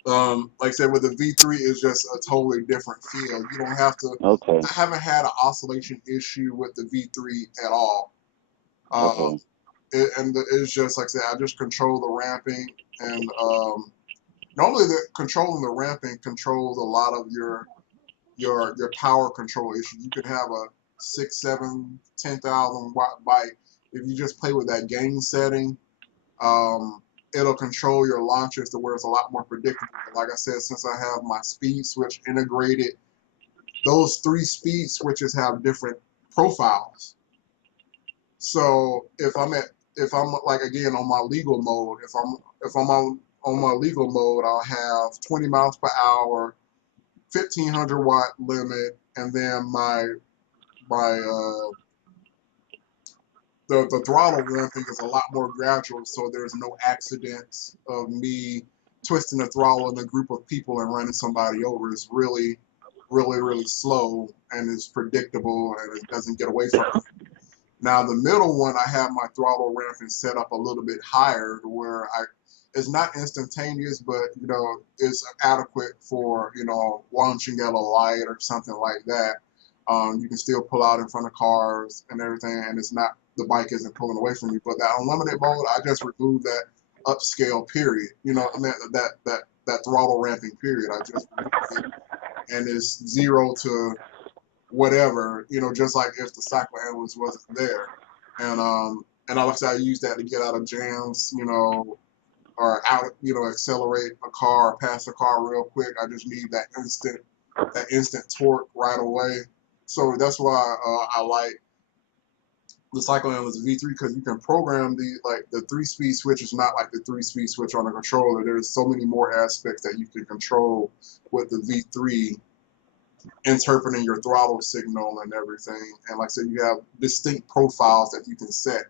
does. Like I said, with the V3, it's just a totally different feel. You don't have to. Okay. I haven't had an oscillation issue with the V3 at all. Okay. It's just like I said, I just control the ramping, and normally controlling the ramping controls a lot of your power control issues. You could have a 6, 7, 10,000 watt bike. If you just play with that gain setting, it'll control your launches to where it's a lot more predictable. Like I said, since I have my speed switch integrated, those 3 speed switches have different profiles. So if I'm like again on my legal mode, if I'm on my legal mode, I'll have 20 miles per hour, 1500 watt limit, and then the throttle ramping is a lot more gradual, so there's no accidents of me twisting the throttle in a group of people and running somebody over. It's really, really, really slow, and it's predictable, and it doesn't get away from me. Now the middle one, I have my throttle ramping set up a little bit higher to where it's not instantaneous, but it's adequate for launching at a light or something like that. You can still pull out in front of cars and everything, and it's not, the bike isn't pulling away from you. But that unlimited mode, I just removed that upscale period. I mean that throttle ramping period. I just removed it, and it's 0 to whatever. Just like if the psychoanalyst wasn't there, and like I said, I use that to get out of jams. Or out, accelerate a car or pass a car real quick. I just need that instant torque right away. So that's why I like the psychoanalyst V3, because you can program the 3-speed switch is not like the 3-speed switch on a controller. There's so many more aspects that you can control with the V3, interpreting your throttle signal and everything. And like I said, you have distinct profiles that you can set.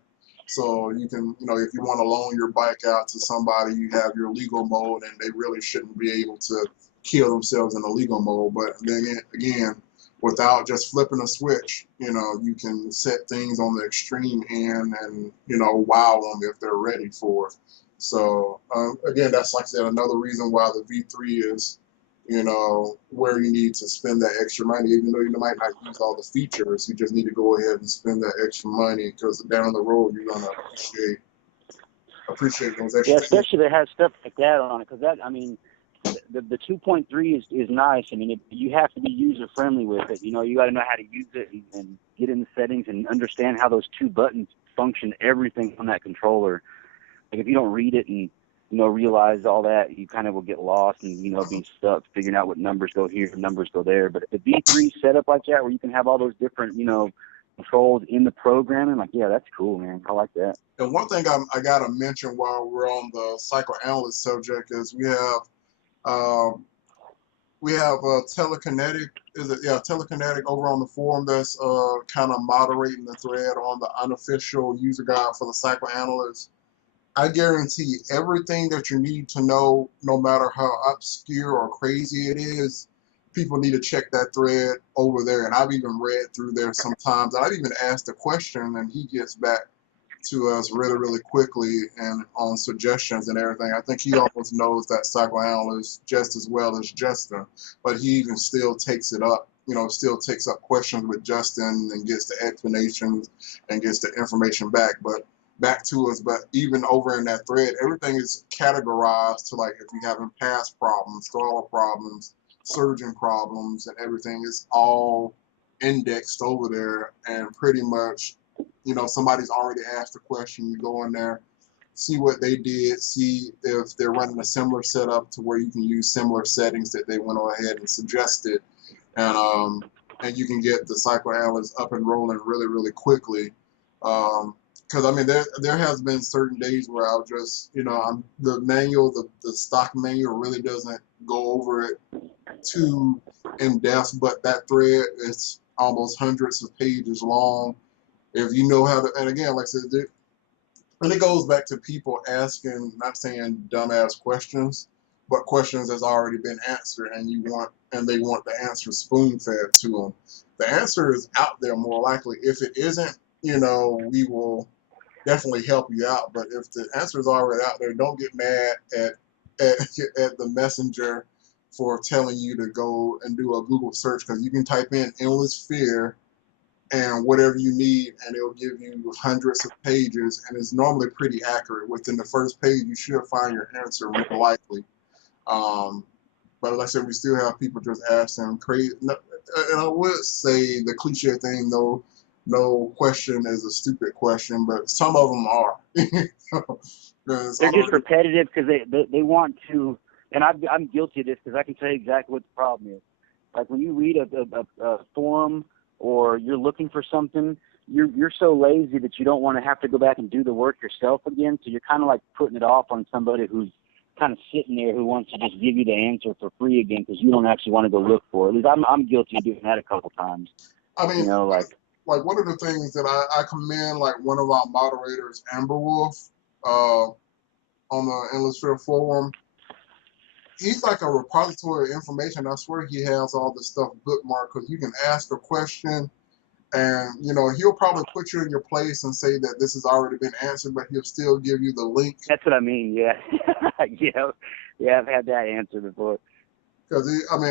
So you can, if you want to loan your bike out to somebody, you have your legal mode, and they really shouldn't be able to kill themselves in the legal mode. But then again, without just flipping a switch, you can set things on the extreme end and, wow them if they're ready for it. So again, that's like I said, another reason why the V3 is, where you need to spend that extra money, even though you might not use all the features. You just need to go ahead and spend that extra money, because down the road you're gonna appreciate those extra. Yeah, especially if it has stuff like that on it, because the 2.3 is nice. I mean, you have to be user friendly with it. You got to know how to use it and get in the settings and understand how those 2 buttons function. Everything on that controller. Like if you don't read it and realize all that, you kind of will get lost and, be stuck figuring out what numbers go here, numbers go there. But if the V3 set up like that, where you can have all those different, controls in the programming, like, yeah, that's cool, man. I like that. And one thing I got to mention while we're on the psychoanalyst subject is we have Telekinetic. Telekinetic over on the forum that's kind of moderating the thread on the unofficial user guide for the psychoanalyst. I guarantee everything that you need to know, no matter how obscure or crazy it is, people need to check that thread over there. And I've even read through there sometimes. I've even asked a question, and he gets back to us really, really quickly and on suggestions and everything. I think he almost knows that psychoanalyst just as well as Justin, but he even still takes it up, still takes up questions with Justin and gets the explanations and gets the information back. But back to us. But even over in that thread, everything is categorized to like if you're having past problems, installer problems, surgeon problems, and everything is all indexed over there. And pretty much, somebody's already asked a question. You go in there, see what they did, see if they're running a similar setup to where you can use similar settings that they went ahead and suggested, and you can get the psychoanalyst up and rolling really, really quickly. Because I mean, there has been certain days where I'll just, the manual, the stock manual really doesn't go over it too in depth, but that thread is almost hundreds of pages long. If you know how to, and again, like I said, and it goes back to people asking, not saying dumbass questions, but questions that's already been answered, and they want the answer spoon fed to them. The answer is out there more likely. If it isn't, we will definitely help you out. But if the answer is already out there, don't get mad at at the messenger for telling you to go and do a Google search, because you can type in endless fear and whatever you need, and it'll give you hundreds of pages, and it's normally pretty accurate. Within the first page, you should find your answer more likely. Um, but like I said, we still have people just asking crazy. And I would say the cliche thing, though, no question is a stupid question, but some of them are. They're just repetitive because they want to, and I'm guilty of this because I can tell you exactly what the problem is. Like when you read a forum or you're looking for something, you're so lazy that you don't want to have to go back and do the work yourself again. So you're kind of like putting it off on somebody who's kind of sitting there who wants to just give you the answer for free again because you don't actually want to go look for it. At least I'm guilty of doing that a couple times. I mean, like one of the things that I commend, like one of our moderators, Amber Wolf, on the Endless Fear forum, he's like a repository of information. I swear he has all this stuff bookmarked because you can ask a question and, he'll probably put you in your place and say that this has already been answered, but he'll still give you the link. That's what I mean, yeah. Yeah, I've had that answer before. Because,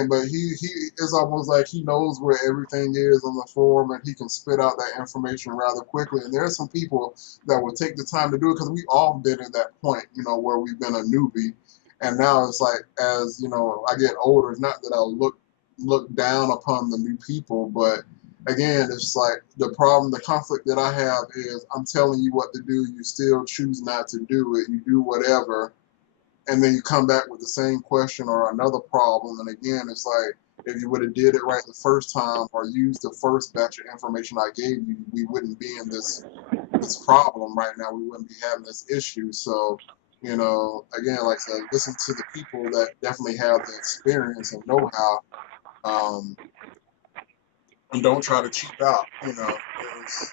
but he it's almost like he knows where everything is on the forum and he can spit out that information rather quickly. And there are some people that will take the time to do it because we all been at that point, where we've been a newbie. And now it's like, as, I get older, it's not that I'll look down upon the new people, but again, it's like the conflict that I have is I'm telling you what to do, you still choose not to do it, you do whatever, and then you come back with the same question or another problem. And again, it's like, if you would have did it right the first time or used the first batch of information I gave you, we wouldn't be in this problem right now. We wouldn't be having this issue. So, again, like I said, listen to the people that definitely have the experience and know-how, and don't try to cheap out. It's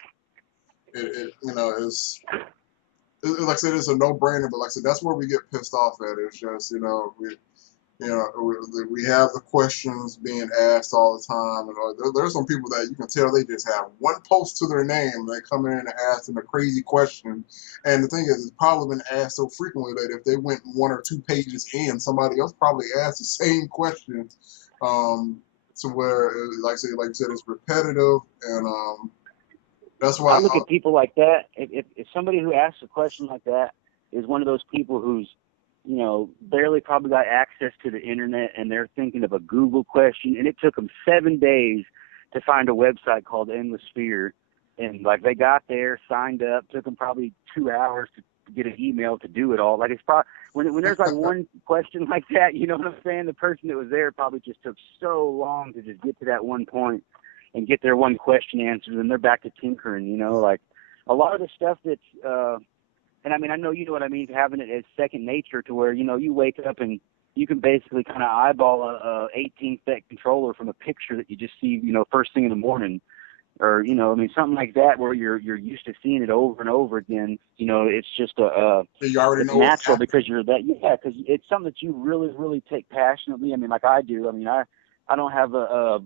like I said, it's a no-brainer. But like I said, that's where we get pissed off at. It's just, we have the questions being asked all the time, and there's some people that you can tell they just have one post to their name, and they come in and ask them a crazy question. And the thing is, it's probably been asked so frequently that if they went 1 or 2 pages in, somebody else probably asked the same question, to where, like I said, it's repetitive, and that's why I look at people like that. If somebody who asks a question like that is one of those people who's, barely probably got access to the internet and they're thinking of a Google question, and it took them 7 days to find a website called Endless Sphere, and like they got there, signed up, took them probably 2 hours to get an email to do it all. Like it's probably when there's like one question like that, you know what I'm saying? The person that was there probably just took so long to just get to that one point and get their one question answered, and they're back to tinkering, like a lot of the stuff that's, and I mean, I know you know what I mean, having it as second nature to where, you wake up and you can basically kind of eyeball a 18-set controller from a picture that you just see, first thing in the morning, or, something like that where you're used to seeing it over and over again. It's just you already it's know natural because you're that, because it's something that you really, really take passionately. I mean, like I do. I mean, I don't have a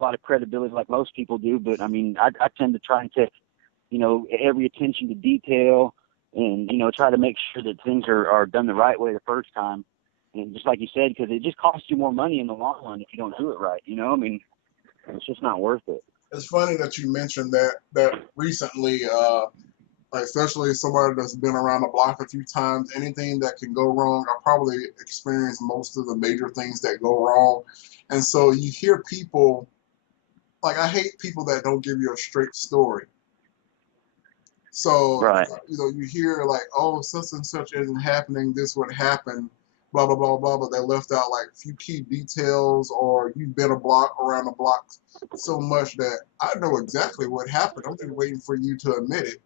lot of credibility like most people do, but I mean, I tend to try and take, every attention to detail and, try to make sure that things are done the right way the first time. And just like you said, because it just costs you more money in the long run if you don't do it right, I mean, it's just not worth it. It's funny that you mentioned that recently, Like especially somebody that's been around the block a few times, anything that can go wrong, I probably experienced most of the major things that go wrong. And so you hear people, like I hate people that don't give you a straight story. So, Right. you hear like, oh, such and such isn't happening, this would happen, blah, blah, blah, blah, but they left out like a few key details, or you've been a block around the block so much that I know exactly what happened. I'm just waiting for you to admit it.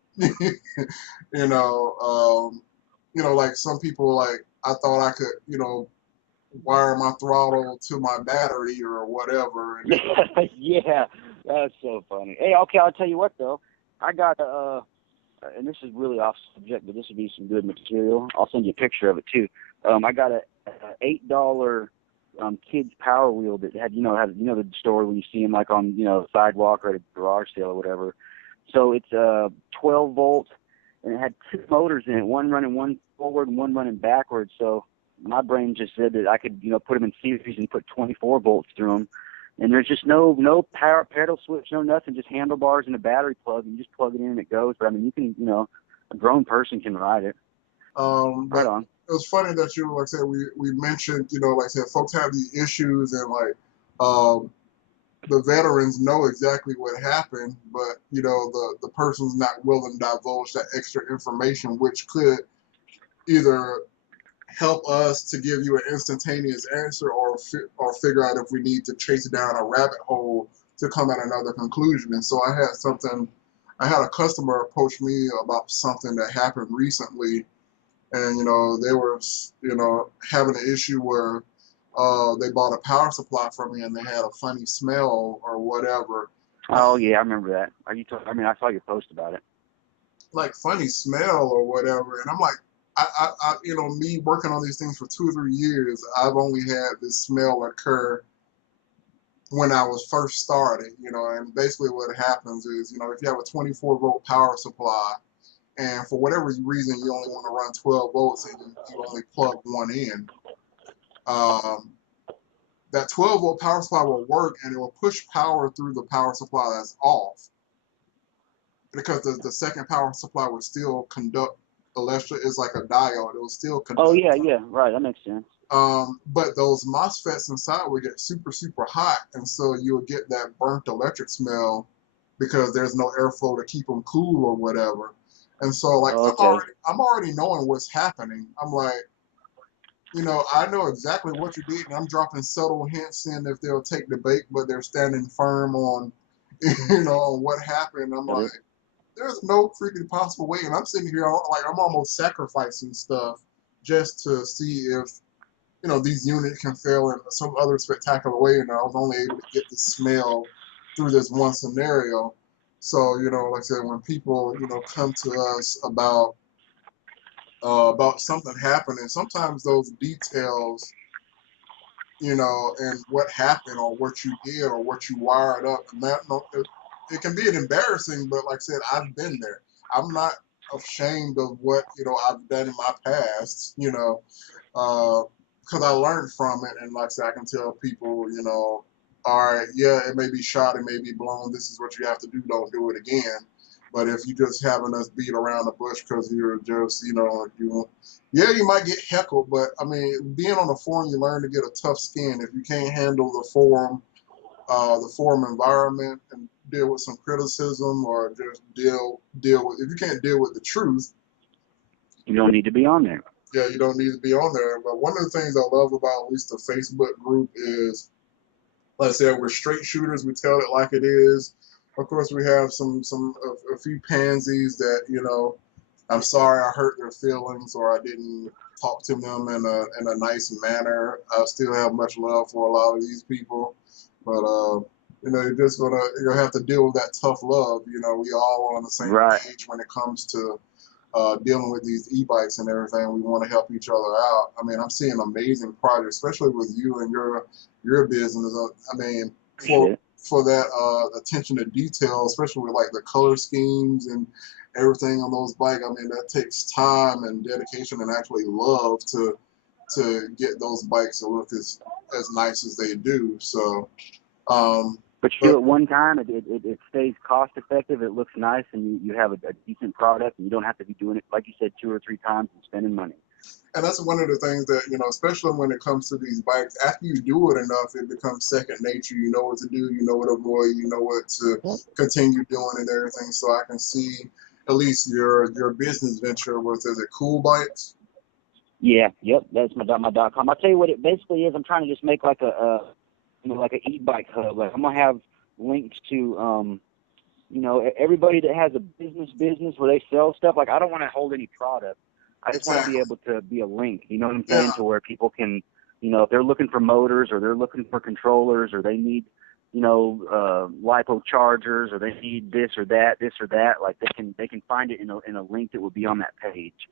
you know, like some people, like, I thought I could, wire my throttle to my battery or whatever. And Yeah, that's so funny. Hey, okay, I'll tell you what though. I got and this is really off subject, but this would be some good material. I'll send you a picture of it too. I got a $8 kids power wheel that had the store when you see them like on the sidewalk or at a garage sale or whatever. So it's 12 volts, and it had two motors in it, one running one forward and one running backwards. So my brain just said that I could put them in series and put 24 volts through them. And there's just no power pedal switch, no nothing, just handlebars and a battery plug. And you just plug it in and it goes. But I mean, you can, a grown person can ride it. Right but on. it was funny that like I said, we mentioned, like I said, folks have these issues, and like, um, the veterans know exactly what happened, but the person's not willing to divulge that extra information, which could either help us to give you an instantaneous answer, or figure out if we need to chase down a rabbit hole to come at another conclusion. And so I had a customer approach me about something that happened recently, and they were having an issue where they bought a power supply from me and they had a funny smell or whatever. Oh yeah, I remember that. Are you? I mean, I saw your post about it. Like funny smell or whatever, and I'm like, me working on these things for 2 or 3 years, I've only had this smell occur when I was first started, and basically what happens is, if you have a 24-volt power supply, and for whatever reason you only want to run 12 volts and you only plug one in, um, that 12-volt power supply will work and it will push power through the power supply that's off, because the second power supply will still conduct electric. It's like a diode. It will still Oh conduct. yeah, right. That makes sense. But those MOSFETs inside will get super, super hot, and so you'll get that burnt electric smell because there's no airflow to keep them cool or whatever. And so, like, Okay. I'm already knowing what's happening. I'm like, I know exactly what you did, and I'm dropping subtle hints in if they'll take the bait, but they're standing firm on, on what happened. I'm Got like, it. there's no freaking possible way, and I'm sitting here like I'm almost sacrificing stuff just to see if these units can fail in some other spectacular way, and I was only able to get the smell through this one scenario. So, like I said, when people, come to us about something happening, sometimes those details, and what happened or what you did or what you wired up, and that, no, it can be an embarrassing, but like I said, I've been there. I'm not ashamed of what, I've done in my past, because I learned from it, and like I said, I can tell people, all right, yeah, it may be shot, it may be blown. This is what you have to do. Don't do it again. But if you just having us beat around the bush because you're just, you might get heckled. But I mean, being on the forum, you learn to get a tough skin. If you can't handle the forum environment, and deal with some criticism, or just deal with, if you can't deal with the truth, You don't need to be on there. yeah, you don't need to be on there. But one of the things I love about at least the Facebook group is, like I said, we're straight shooters. We tell it like it is. Of course, we have a few pansies that, I'm sorry I hurt their feelings, or I didn't talk to them in a nice manner. I still have much love for a lot of these people, but you're just you'll have to deal with that tough love. We all on the same Right. page when it comes to dealing with these e-bikes and everything. We want to help each other out. I mean, I'm seeing amazing projects, especially with you and your business. I mean, Appreciate it. for that attention to detail, especially with like the color schemes and everything on those bikes. I mean, that takes time and dedication and actually love to get those bikes to look as nice as they do. So, But you do it one time, it stays cost effective, it looks nice, and you have a decent product, and you don't have to be doing it, like you said, 2 or 3 times and spending money. And that's one of the things that, especially when it comes to these bikes, after you do it enough, it becomes second nature. You know what to do, you know what to avoid, you know what to continue doing and everything. So I can see at least your business venture with, is it Cool Bikes? Yeah, yep, that's my .com. I'll tell you what it basically is. I'm trying to just make like like an e-bike hub. Like I'm gonna have links to everybody that has a business where they sell stuff. Like I don't want to hold any product. I just want to be able to be a link. You know what I'm saying? Yeah. To where people can, if they're looking for motors or they're looking for controllers or they need, lipo chargers or they need this or that, like they can find it in a link that will be on that page.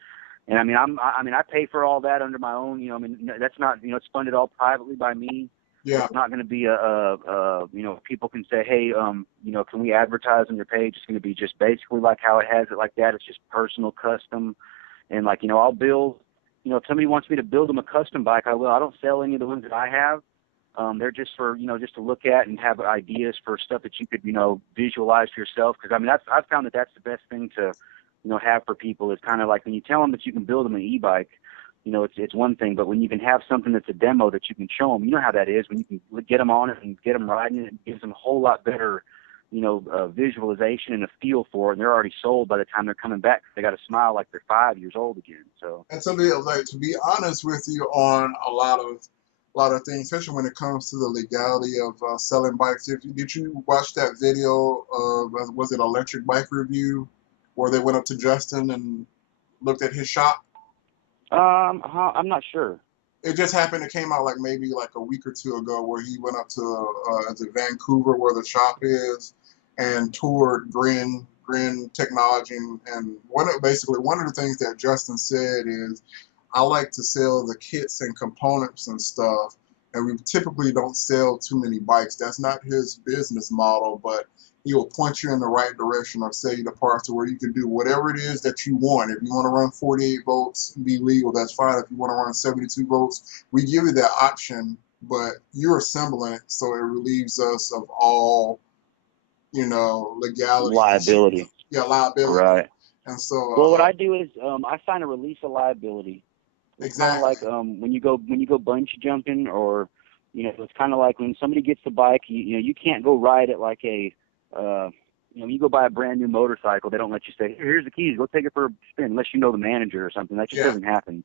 And I pay for all that under my own, that's not, it's funded all privately by me. Yeah. It's not going to be people can say, hey, can we advertise on your page? It's going to be just basically like how it has it like that. It's just personal, custom. And I'll build, if somebody wants me to build them a custom bike, I will. I don't sell any of the ones that I have. They're just for, just to look at and have ideas for stuff that you could, visualize for yourself. Because, I've found that that's the best thing to, have for people is kind of like when you tell them that you can build them an e-bike, it's one thing, but when you can have something that's a demo that you can show them, you know how that is. When you can get them on it and get them riding it, it gives them a whole lot better, visualization and a feel for it. And they're already sold by the time they're coming back. They got to smile like they're 5 years old again. So. And to be honest with you on a lot of things, especially when it comes to the legality of selling bikes. Did you watch that video of was it Electric Bike Review, where they went up to Justin and looked at his shop? I'm not sure. It just happened. It came out maybe a week or two ago, where he went up to Vancouver, where the shop is, and toured Grin Technology. And one of the things that Justin said is, I like to sell the kits and components and stuff, and we typically don't sell too many bikes. That's not his business model, but he will point you in the right direction or sell you the parts to where you can do whatever it is that you want. If you want to run 48 volts, be legal, that's fine. If you want to run 72 volts, we give you that option, but you're assembling it, so it relieves us of all, legality. Liability. Yeah, liability. Right. And so. Well, what I do is I sign a release of liability. It's exactly. Kind of like when you go bungee jumping, or it's kind of like when somebody gets the bike, you can't go ride it like a you go buy a brand new motorcycle, they don't let you say, here's the keys, go take it for a spin, unless you know the manager or something. That just doesn't happen.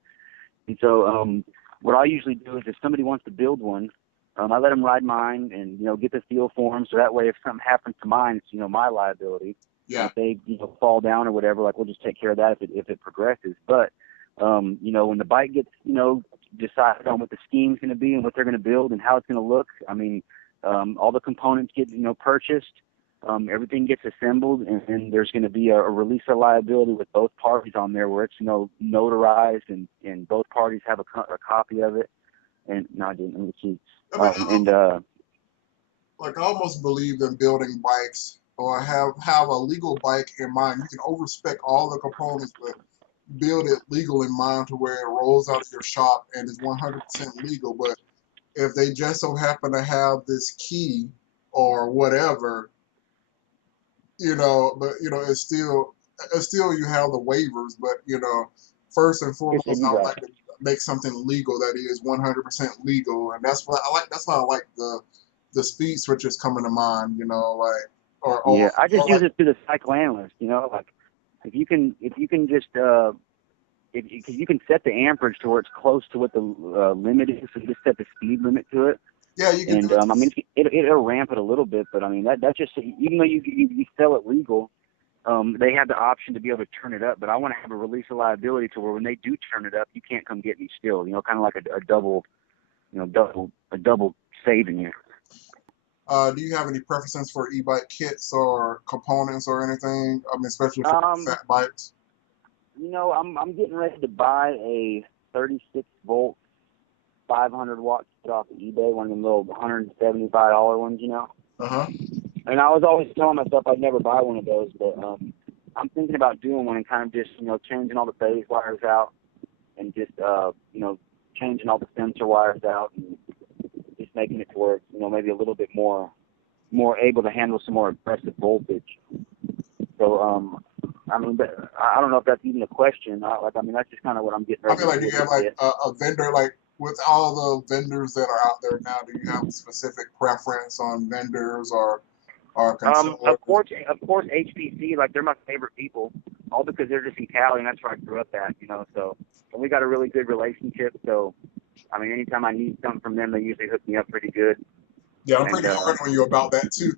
And so what I usually do is if somebody wants to build one, I let them ride mine and get the feel for them, so that way if something happens to mine, it's my liability. Yeah. If they fall down or whatever, we'll just take care of that if it progresses. But when the bike gets decided on what the scheme's going to be and what they're going to build and how it's going to look, all the components get purchased. Everything gets assembled, and there's going to be a release of liability with both parties on there, where it's notarized, and both parties have a copy of it. And no, I didn't. Let me see. I almost believe in building bikes, or have a legal bike in mind. You can overspec all the components, but build it legal in mind to where it rolls out of your shop and is 100% legal. But if they just so happen to have this key or whatever, it's still you have the waivers, but first and foremost, I would like to make something legal that is 100% legal, and that's why I like the speed switches coming to mind, I just use it to the psychoanalyst, if you can just if you can set the amperage to where it's close to what the limit is, and just set the speed limit to it. Yeah, you can. And it'll ramp it a little bit, but that's just, even though you sell it legal, they have the option to be able to turn it up. But I want to have a release of liability to where when they do turn it up, you can't come get me still. Kind of like a double saving you. Do you have any preferences for e-bike kits or components or anything? Especially for fat bikes. I'm getting ready to buy a 36 volt 500 watt off of eBay, one of them little $175 ones, Uh-huh. And I was always telling myself I'd never buy one of those, but I'm thinking about doing one and kind of just, changing all the phase wires out and just, changing all the sensor wires out and just making it to where it's, maybe a little bit more, more able to handle some more aggressive voltage. So, I mean, but I don't know if that's even a question. I mean, that's just kind of what I'm getting I ready mean, to like, do do a you have little like bit. a vendor, like with all the vendors that are out there now, do you have a specific preference on vendors or controllers? Of course, HPC, like they're my favorite people, all because they're just in Cali, and that's where I grew up at, you know. So, and we got a really good relationship. So, I mean, anytime I need something from them, they usually hook me up pretty good. Yeah, I'm And pretty hard on you about that too.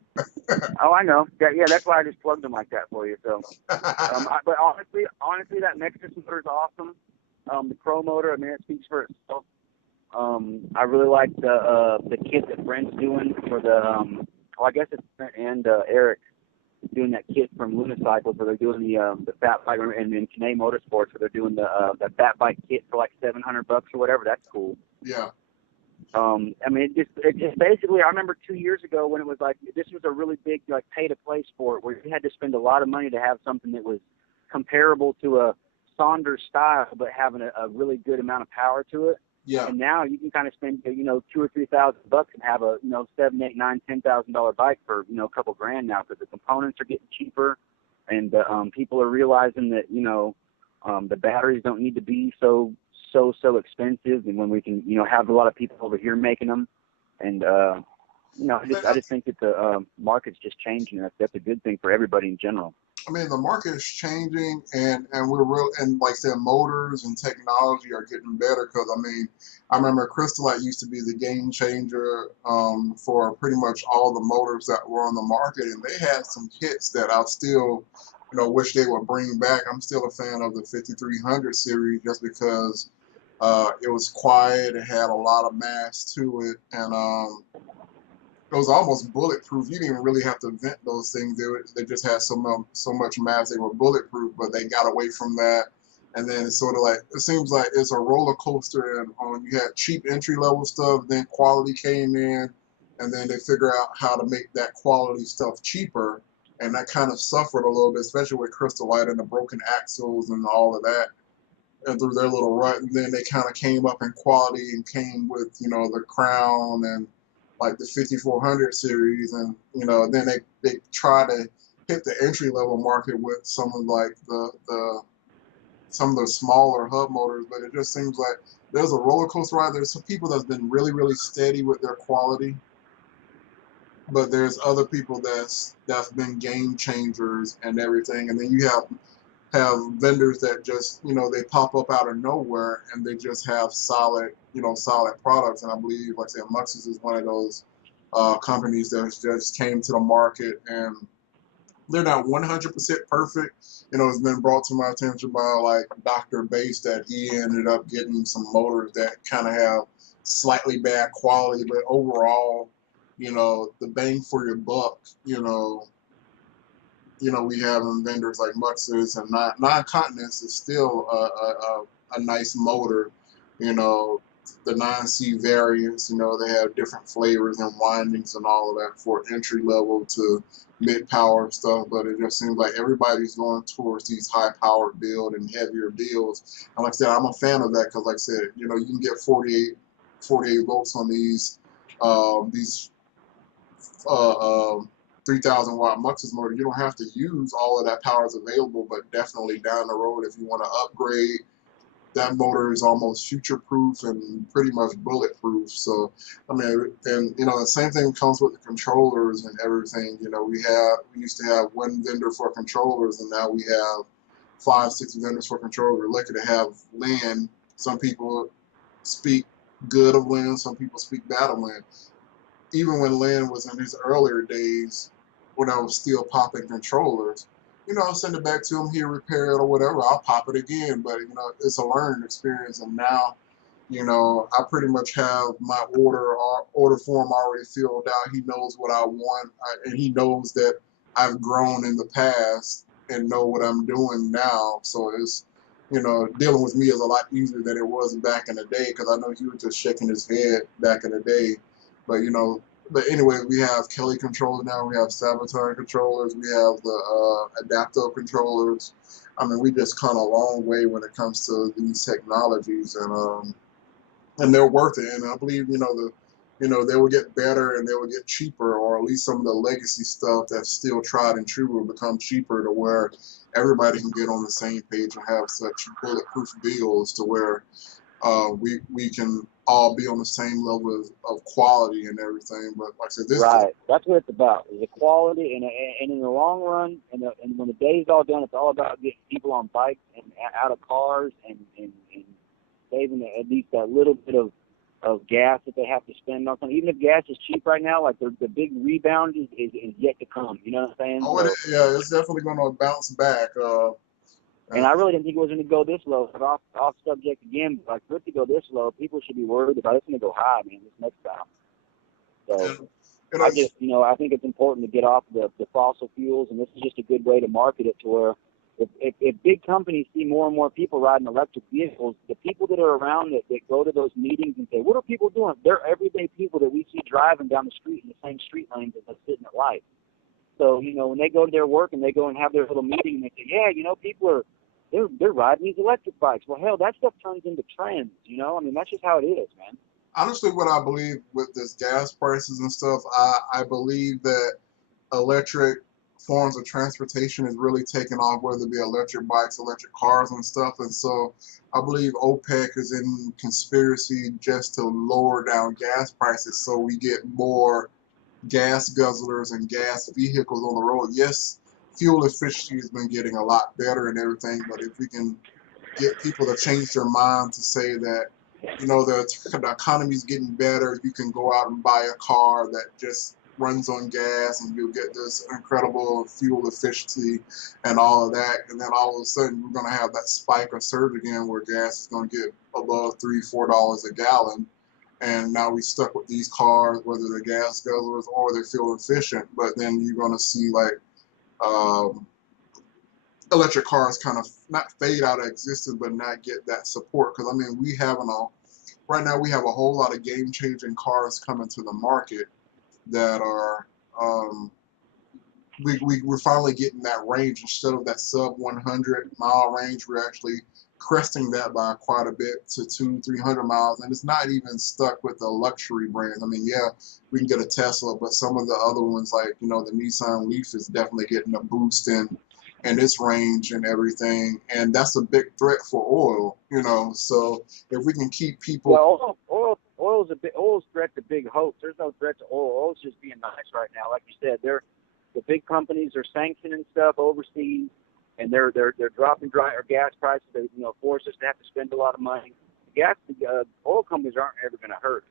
oh, I know. Yeah, that's why I just plugged them like that for you. So, but honestly, that Nexus motor is awesome. The Pro motor, I mean, it speaks for itself. I really like the kit that Brent's doing for the well, I guess it's Brent and Eric doing that kit from Lunacycles where they're doing the fat bike, and then Kane Motorsports where they're doing the fat bike kit for like $700 or whatever. That's cool. Yeah. I mean, it just basically, I remember 2 years ago when it was like, this was a really big, like, pay-to-play sport where you had to spend a lot of money to have something that was comparable to a Saunders style, but having a really good amount of power to it. Yeah. And now you can kind of spend, you know, $2,000 or $3,000 and have a, you know, $7,000, $8,000, $9,000, $10,000 bike for, you know, a couple grand now because the components are getting cheaper, and people are realizing that, you know, the batteries don't need to be so expensive, and when we can, you know, have a lot of people over here making them, and you know, I just think that the market's just changing. That's a good thing for everybody in general. I mean, the market is changing, and we're real, and like I said, motors and technology are getting better. Because I mean, I remember Crystalite used to be the game changer for pretty much all the motors that were on the market, and they had some kits that I still, you know, wish they would bring back. I'm still a fan of the 5300 series just because it was quiet, it had a lot of mass to it, and it was almost bulletproof. You didn't even really have to vent those things. They just had so much mass. They were bulletproof, but they got away from that. And then it's sort of like, it seems like it's a roller coaster. And you had cheap entry level stuff, then quality came in, and then they figure out how to make that quality stuff cheaper. And that kind of suffered a little bit, especially with Crystal Light and the broken axles and all of that, and through their little rut. And then they kind of came up in quality and came with, you know, the Crown and like the 5400 series, and you know, then they try to hit the entry level market with some of like the some of the smaller hub motors, but it just seems like there's a roller coaster ride. There's some people that's been really steady with their quality, but there's other people that's been game changers and everything, and then you have vendors that just, you know, they pop up out of nowhere and they just have solid, you know, solid products. And I believe, like I said, Muxus is one of those companies that just came to the market, and they're not 100% perfect. You know, it's been brought to my attention by like Dr. Bass that he ended up getting some motors that kind of have slightly bad quality, but overall, you know, the bang for your buck, we have vendors like Muxus and Non-Continence is still a nice motor. You know, the 9C variants, you know, they have different flavors and windings and all of that for entry level to mid power stuff, but it just seems like everybody's going towards these high power build and heavier builds. And like I said, I'm a fan of that because, like I said, you know, you can get 48 volts on these uh, 3,000 watt Muxus motor. You don't have to use all of that power is available, but definitely down the road, if you want to upgrade, that motor is almost future proof and pretty much bulletproof. So, I mean, and you know, the same thing comes with the controllers and everything. You know, we used to have one vendor for controllers, and now we have 5, 6 vendors for controllers. We're lucky to have Lin. Some people speak good of Lin, some people speak bad of Lin. Even when Lin was in his earlier days, when I was still popping controllers, you know, I'll send it back to him, he'll repair it or whatever, I'll pop it again. But, you know, it's a learning experience. And now, you know, I pretty much have my order form already filled out. He knows what I want, and he knows that I've grown in the past and know what I'm doing now. So it's, you know, dealing with me is a lot easier than it was back in the day, because I know he was just shaking his head back in the day. But, you know, but anyway, we have Kelly controllers now. We have Sabotage controllers. We have the Adapto controllers. I mean, we just come a long way when it comes to these technologies, and they're worth it. And I believe, you know, they will get better and they will get cheaper, or or at least some of the legacy stuff that's still tried and true will become cheaper to where everybody can get on the same page and have such bulletproof bills to where we can all be on the same level of quality and everything. But like I said, this Right. That's what it's about. Is equality, and in the long run, and when the day's all done, it's all about getting people on bikes and out of cars and saving at least that little bit of gas that they have to spend on something. Even if gas is cheap right now, like the big rebound is yet to come. You know what I'm saying? oh, yeah, it's definitely going to bounce back. And I really didn't think it was going to go this low. But off subject again, but like for it to go this low, people should be worried about it's going to go high, man, this next time. So I just, I think it's important to get off the fossil fuels, and this is just a good way to market it to where if big companies see more and more people riding electric vehicles, the people that are around that go to those meetings and say, what are people doing? They're everyday people that we see driving down the street in the same street lanes as us sitting at lights. So, when they go to their work and they go and have their little meeting and they say, yeah, people are, they're riding these electric bikes. Well, hell, that stuff turns into trends, I mean, that's just how it is, man. Honestly, what I believe with this gas prices and stuff, I believe that electric forms of transportation is really taking off, whether it be electric bikes, electric cars and stuff. And so I believe OPEC is in conspiracy just to lower down gas prices so we get more gas guzzlers and gas vehicles on the road. Yes, fuel efficiency has been getting a lot better and everything, but if we can get people to change their mind to say that, the economy's getting better, you can go out and buy a car that just runs on gas and you'll get this incredible fuel efficiency and all of that. And then all of a sudden we're going to have that spike or surge again where gas is going to get above $3-4 a gallon. And now we stuck with these cars, whether they're gas guzzlers or they're fuel efficient. But then you're going to see electric cars kind of not fade out of existence, but not get that support. Because I mean, right now we have a whole lot of game-changing cars coming to the market that are we're finally getting that range instead of that sub 100-mile range. We're actually cresting that by quite a bit to 200-300 miles, and it's not even stuck with the luxury brands. I mean, yeah, we can get a Tesla, but some of the other ones, like the Nissan Leaf, is definitely getting a boost in its range and everything, and that's a big threat for oil. So if we can keep people, well, oil's threat to big hopes. There's no threat to oil. Oil's just being nice right now, like you said. The big companies are sanctioning stuff overseas, and they're dropping gas prices. They force us to have to spend a lot of money. Oil companies aren't ever going to hurt.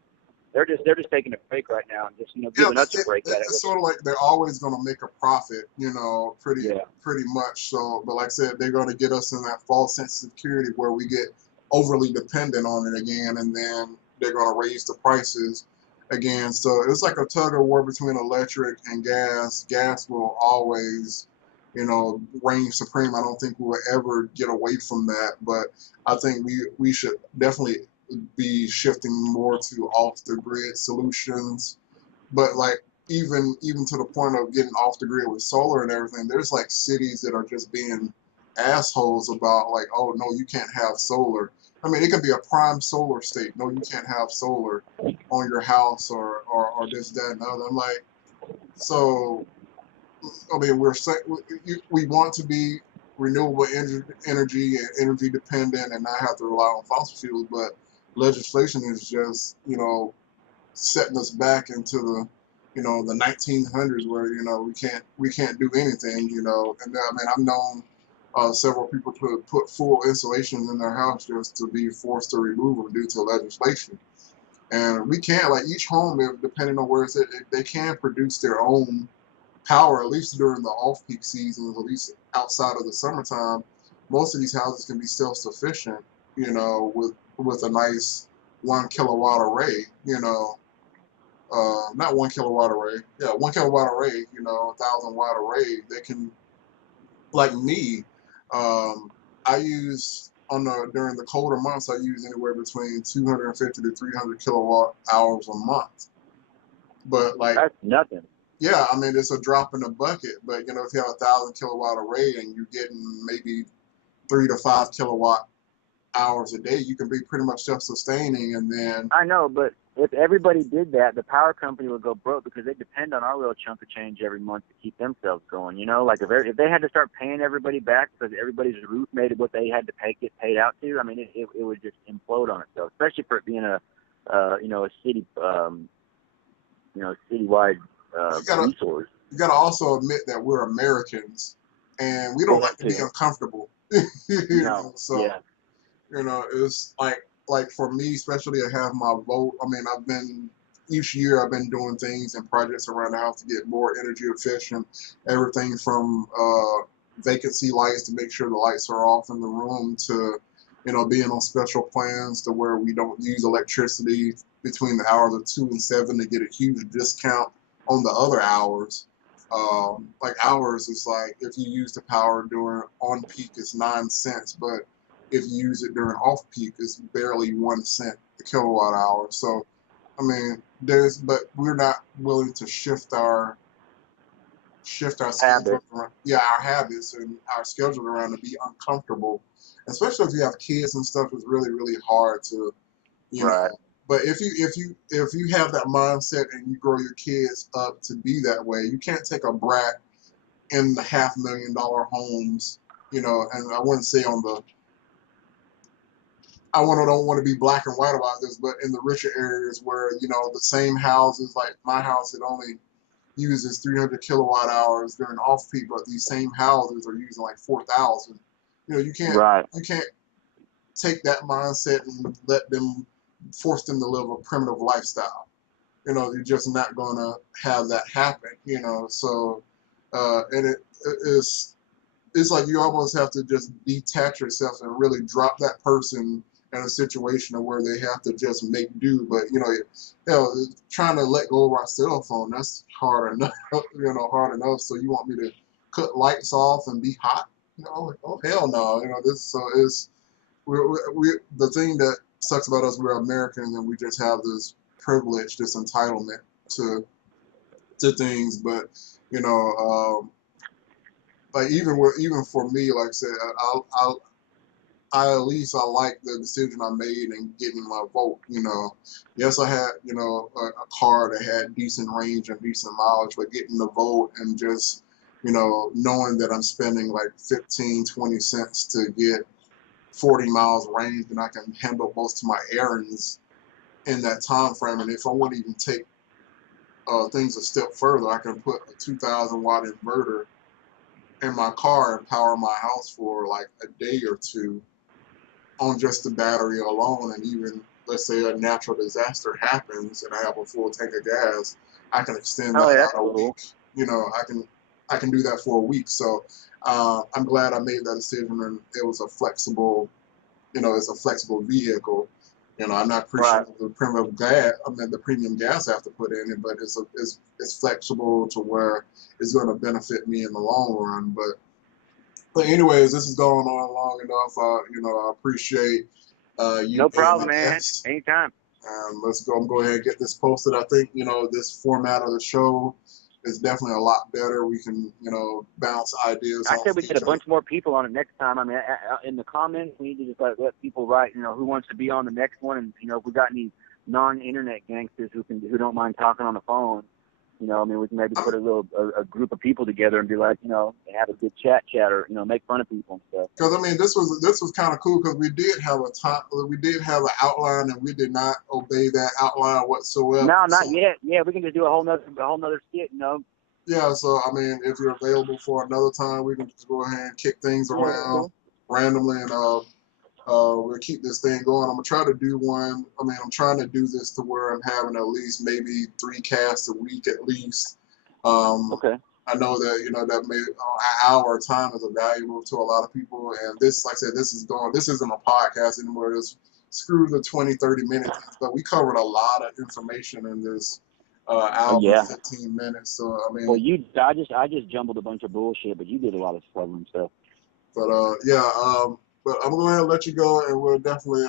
They're just taking a break right now and just giving us a break at it. It's sort of like they're always going to make a profit, pretty much. So, but like I said, they're going to get us in that false sense of security where we get overly dependent on it again, and then they're going to raise the prices again. So it's like a tug of war between electric and gas. Gas will always, reign supreme. I don't think we'll ever get away from that, but I think we should definitely be shifting more to off the grid solutions. But like even to the point of getting off the grid with solar and everything, there's like cities that are just being assholes about like, oh no, you can't have solar. I mean, it could be a prime solar state. No, you can't have solar on your house or this, that, and the other. I'm like, so I mean, we want to be renewable energy and energy dependent and not have to rely on fossil fuels, but legislation is just setting us back into the 1900s where we can't do anything. And I mean, I've known several people put full installations in their house just to be forced to remove them due to legislation. And we can't, like, each home, depending on where it's at, they can produce their own power, at least during the off-peak seasons, at least outside of the summertime. Most of these houses can be self-sufficient, with a nice 1 kilowatt array, not 1 kilowatt array, yeah, 1 kilowatt array, 1,000-watt array. They can, like me, I use during the colder months, I use anywhere between 250 to 300 kilowatt hours a month. But like, that's nothing. Yeah, I mean, it's a drop in the bucket. But if you have 1,000-kilowatt array and you're getting maybe 3 to 5 kilowatt hours a day, you can be pretty much self-sustaining. And then I know, but if everybody did that, the power company would go broke because they depend on our little chunk of change every month to keep themselves going. You know, like if they had to start paying everybody back because everybody's roof made it what they had to get paid out to, I mean, it would just implode on itself, especially for it being a city, citywide resource. You gotta also admit that we're Americans, and we don't like to be uncomfortable. So yeah. It's like for me, especially I have my vote. I mean, each year I've been doing things and projects around the house to get more energy efficient. Everything from vacancy lights to make sure the lights are off in the room to being on special plans to where we don't use electricity between the hours of 2 and 7 to get a huge discount on the other hours. Like hours is like if you use the power during on peak it's 9 cents, but if you use it during off peak it's barely 1 cent a kilowatt hour. So I mean but we're not willing to shift our schedule around, our habits and our schedule around to be uncomfortable. Especially if you have kids and stuff, it's really, really hard to Right. But if you have that mindset and you grow your kids up to be that way, you can't take a brat in the $500,000 homes, and I wouldn't say on the don't want to be black and white about this, but in the richer areas where, the same houses, like my house, it only uses 300 kilowatt hours during off peak, but these same houses are using like 4,000. You can't take that mindset and force them to live a primitive lifestyle. You're just not gonna have that happen. So and it's like you almost have to just detach yourself and really drop that person in a situation where they have to just make do. But trying to let go of our cell phone, that's hard enough. Hard enough. So you want me to cut lights off and be hot? Oh hell no. We the thing that sucks about us, we're Americans and we just have this privilege, this entitlement to things. But like even for me, like I said, I at least I like the decision I made in getting my vote. Yes, I had a car that had decent range and decent mileage, but getting the vote and just knowing that I'm spending like 15, 20 cents to get 40 miles range and I can handle most of my errands in that time frame. And if I want to even take things a step further, I can put a 2,000 watt inverter in my car and power my house for like a day or two on just the battery alone. And even let's say a natural disaster happens and I have a full tank of gas, I can extend that out a week. I can do that for a week. So I'm glad I made that decision, and it was a flexible, it's a flexible vehicle. I'm not appreciative of the premium gas I have to put in it, but it's flexible to where it's going to benefit me in the long run. But anyways, this is going on long enough. I appreciate you. No problem, man. Anytime. Let's go ahead and get this posted. I think this format of the show is definitely a lot better. We can bounce ideas. I said we get a bunch more people on it next time. I mean, in the comments, we need to just let people write. Who wants to be on the next one, and if we got any non-internet gangsters who don't mind talking on the phone. We can maybe put a group of people together and be like, have a good chat or make fun of people and stuff. Because I mean, this was kind of cool because we did have an outline and we did not obey that outline whatsoever. No, not yet. Yeah, we can just do a whole nother skit, Yeah, so I mean, if you're available for another time, we can just go ahead and kick things around randomly, and we'll keep this thing going. I'm gonna try to do one. I mean, I'm trying to do this to where I'm having at least maybe 3 casts a week at least. Okay. I know that that maybe an hour of time is valuable to a lot of people, and this, like I said, this isn't a podcast anymore. It's screw the 20, 30 minutes, but we covered a lot of information in this hour and 15 minutes. So I mean, well, I just jumbled a bunch of bullshit, but you did a lot of covering stuff. But but I'm going to go ahead and let you go, and we'll definitely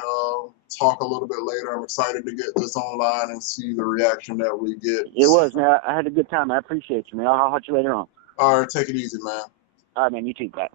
talk a little bit later. I'm excited to get this online and see the reaction that we get. It was, man. I had a good time. I appreciate you, man. I'll hot you later on. All right, take it easy, man. All right, man. You too. Bye.